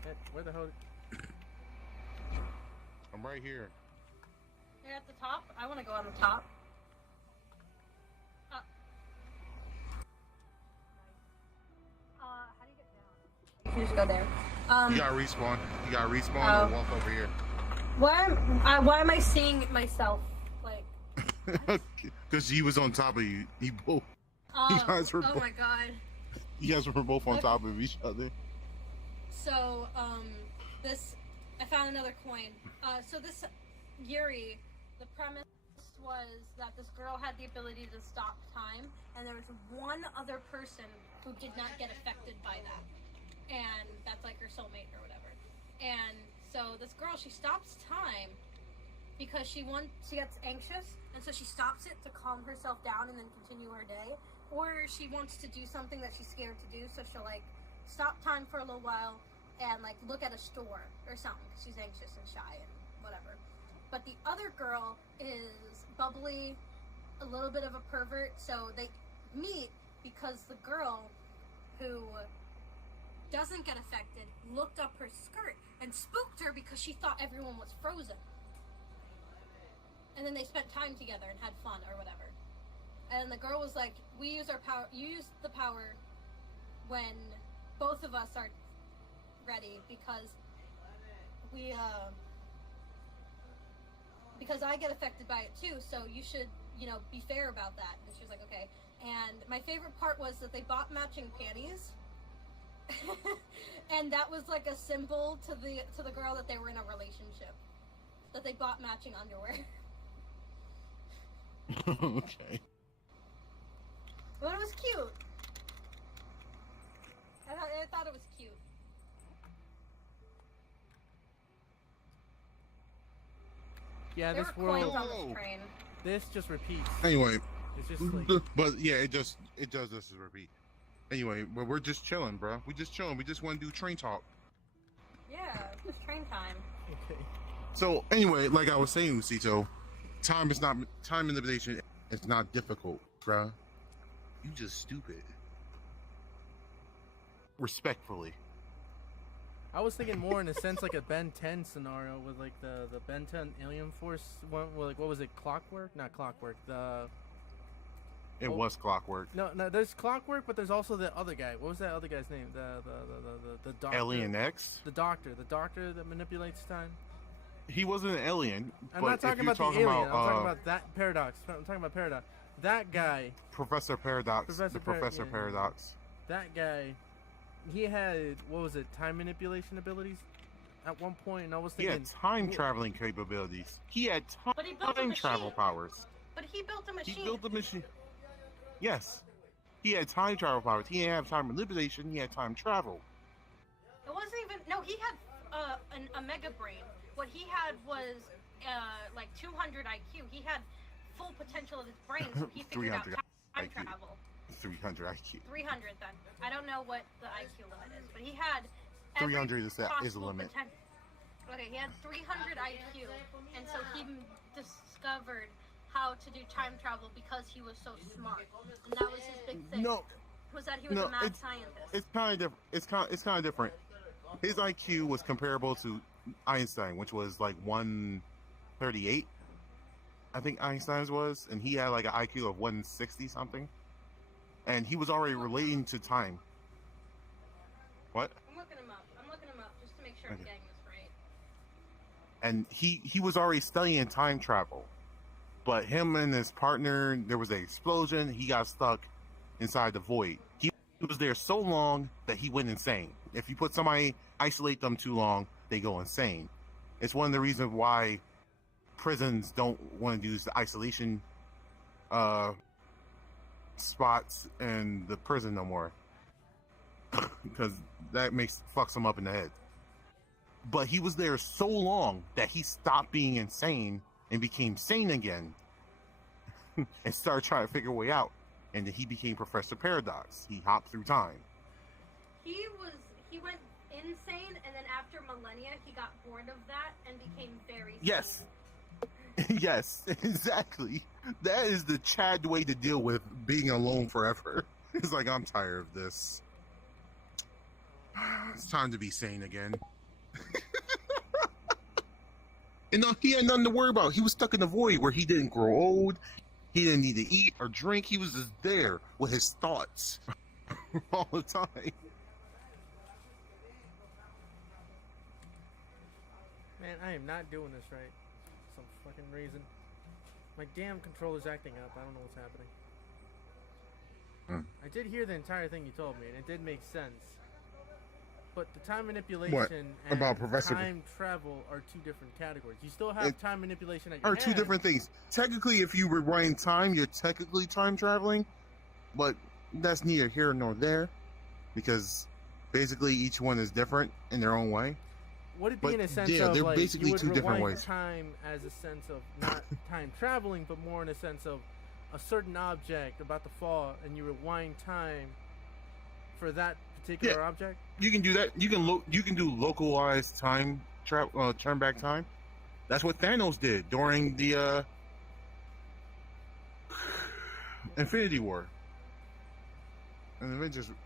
Hey, where the hell? I'm right here. you're at the top. I want to go on the top. How do you get down? You just go there. You gotta respawn. You gotta respawn Oh. or walk over here. Why am I seeing myself? Like, Because he was on top of you. You both. oh, guys were oh both- my god. You guys were both on top of each other. So, I found another coin. So this Yuri, the premise was that this girl had the ability to stop time, and there was one other person who did not get affected by that, and that's like her soulmate or whatever. And so this girl, she stops time because she gets anxious, and so she stops it to calm herself down and then continue her day, or she wants to do something that she's scared to do, so she'll like stop time for a little while and like look at a store or something because she's anxious and shy and whatever. But the other girl is bubbly, a little bit of a pervert, so they meet because the girl who doesn't get affected looked up her skirt and spooked her because she thought everyone was frozen. And then they spent time together and had fun or whatever. And the girl was like, we use our power, you use the power when both of us are ready because because I get affected by it too, so you should, be fair about that. And she was like, okay. And my favorite part was that they bought matching panties. And that was like a symbol to the girl that they were in a relationship. That they bought matching underwear. Okay. But it was cute. I thought it was cute. Yeah, There this were coins world, on Whoa. this train. this just repeats. Anyway, It's just like, but yeah, it does this repeat. Anyway, but we're just chilling, bro. We just chilling. We just want to do train talk. Yeah, just train time. okay. So anyway, like I was saying, Lucito, time manipulation is not difficult, bruh. You just stupid. Respectfully. I was thinking more in a sense like a Ben 10 scenario with like the Ben 10 Alien Force one, like what was it, Clockwork? Not Clockwork. It Oh. was Clockwork. No, there's Clockwork, but there's also the other guy. What was that other guy's name? The doctor. Alien X. The doctor that manipulates time. He wasn't an alien. I'm but not if talking you're about the alien. I'm talking uh, about that Paradox. I'm talking about Paradox. That guy. Professor Paradox. Professor Professor yeah. Paradox. That guy. He had, what was it, time manipulation abilities at one point, and I was He thinking. had time traveling capabilities. He had But he built a time machine. travel powers. But he built a machine. He built the machine. Yes. He had time travel powers. He didn't have time manipulation. He had time travel. It wasn't even. No, he had a mega brain. What he had was like 200 IQ. He had full potential of his brain, so he figured out 300 time IQ. travel. 300 IQ. 300 then. I don't know what the IQ limit is, but he had. 300 is the possible limit. Okay, he had 300 IQ, and so he discovered how to do time travel because he was so smart, and that was his big thing. No, Was that he was no, a mad it's- scientist? it's kind of different. It's kind of different. His IQ was comparable to Einstein, which was like 138. I think Einstein's was, and he had like an IQ of 160 something, and he was already relating to time. What? I'm looking him up. I'm looking him up just to make sure I'm Okay. getting this right. And he was already studying time travel, but him and his partner, there was an explosion. He got stuck inside the void. He was there so long that he went insane. If you put somebody, isolate them too long, they go insane. It's one of the reasons why prisons don't want to use the isolation spots in the prison no more, because that fucks them up in the head. But he was there so long that he stopped being insane and became sane again and started trying to figure a way out. And then he became Professor Paradox. He hopped through time. He went insane, and then after millennia, he got bored of that and became very Yes. sane. Yes, exactly. That is the Chad way to deal with being alone forever. It's like, I'm tired of this. It's time to be sane again. And he had nothing to worry about. He was stuck in the void where he didn't grow old. He didn't need to eat or drink. He was just there with his thoughts all the time. Man, I am not doing this right. For some fucking reason. My damn controller's acting up. I don't know what's happening. I did hear the entire thing you told me, and it did make sense. But the time manipulation and About Professor- time travel are two different categories. You still have time manipulation at your Are two hand. different things. Technically, if you rewind time, you're technically time traveling, but that's neither here nor there, because basically each one is different in their own way. Would it be But, in a sense yeah, of they're like basically you would two different rewind ways. time as a sense of not time traveling, but more in a sense of a certain object about to fall, and you rewind time for that particular object? You can do that. You can do localized time turn back time. That's what Thanos did during the Infinity War and Avengers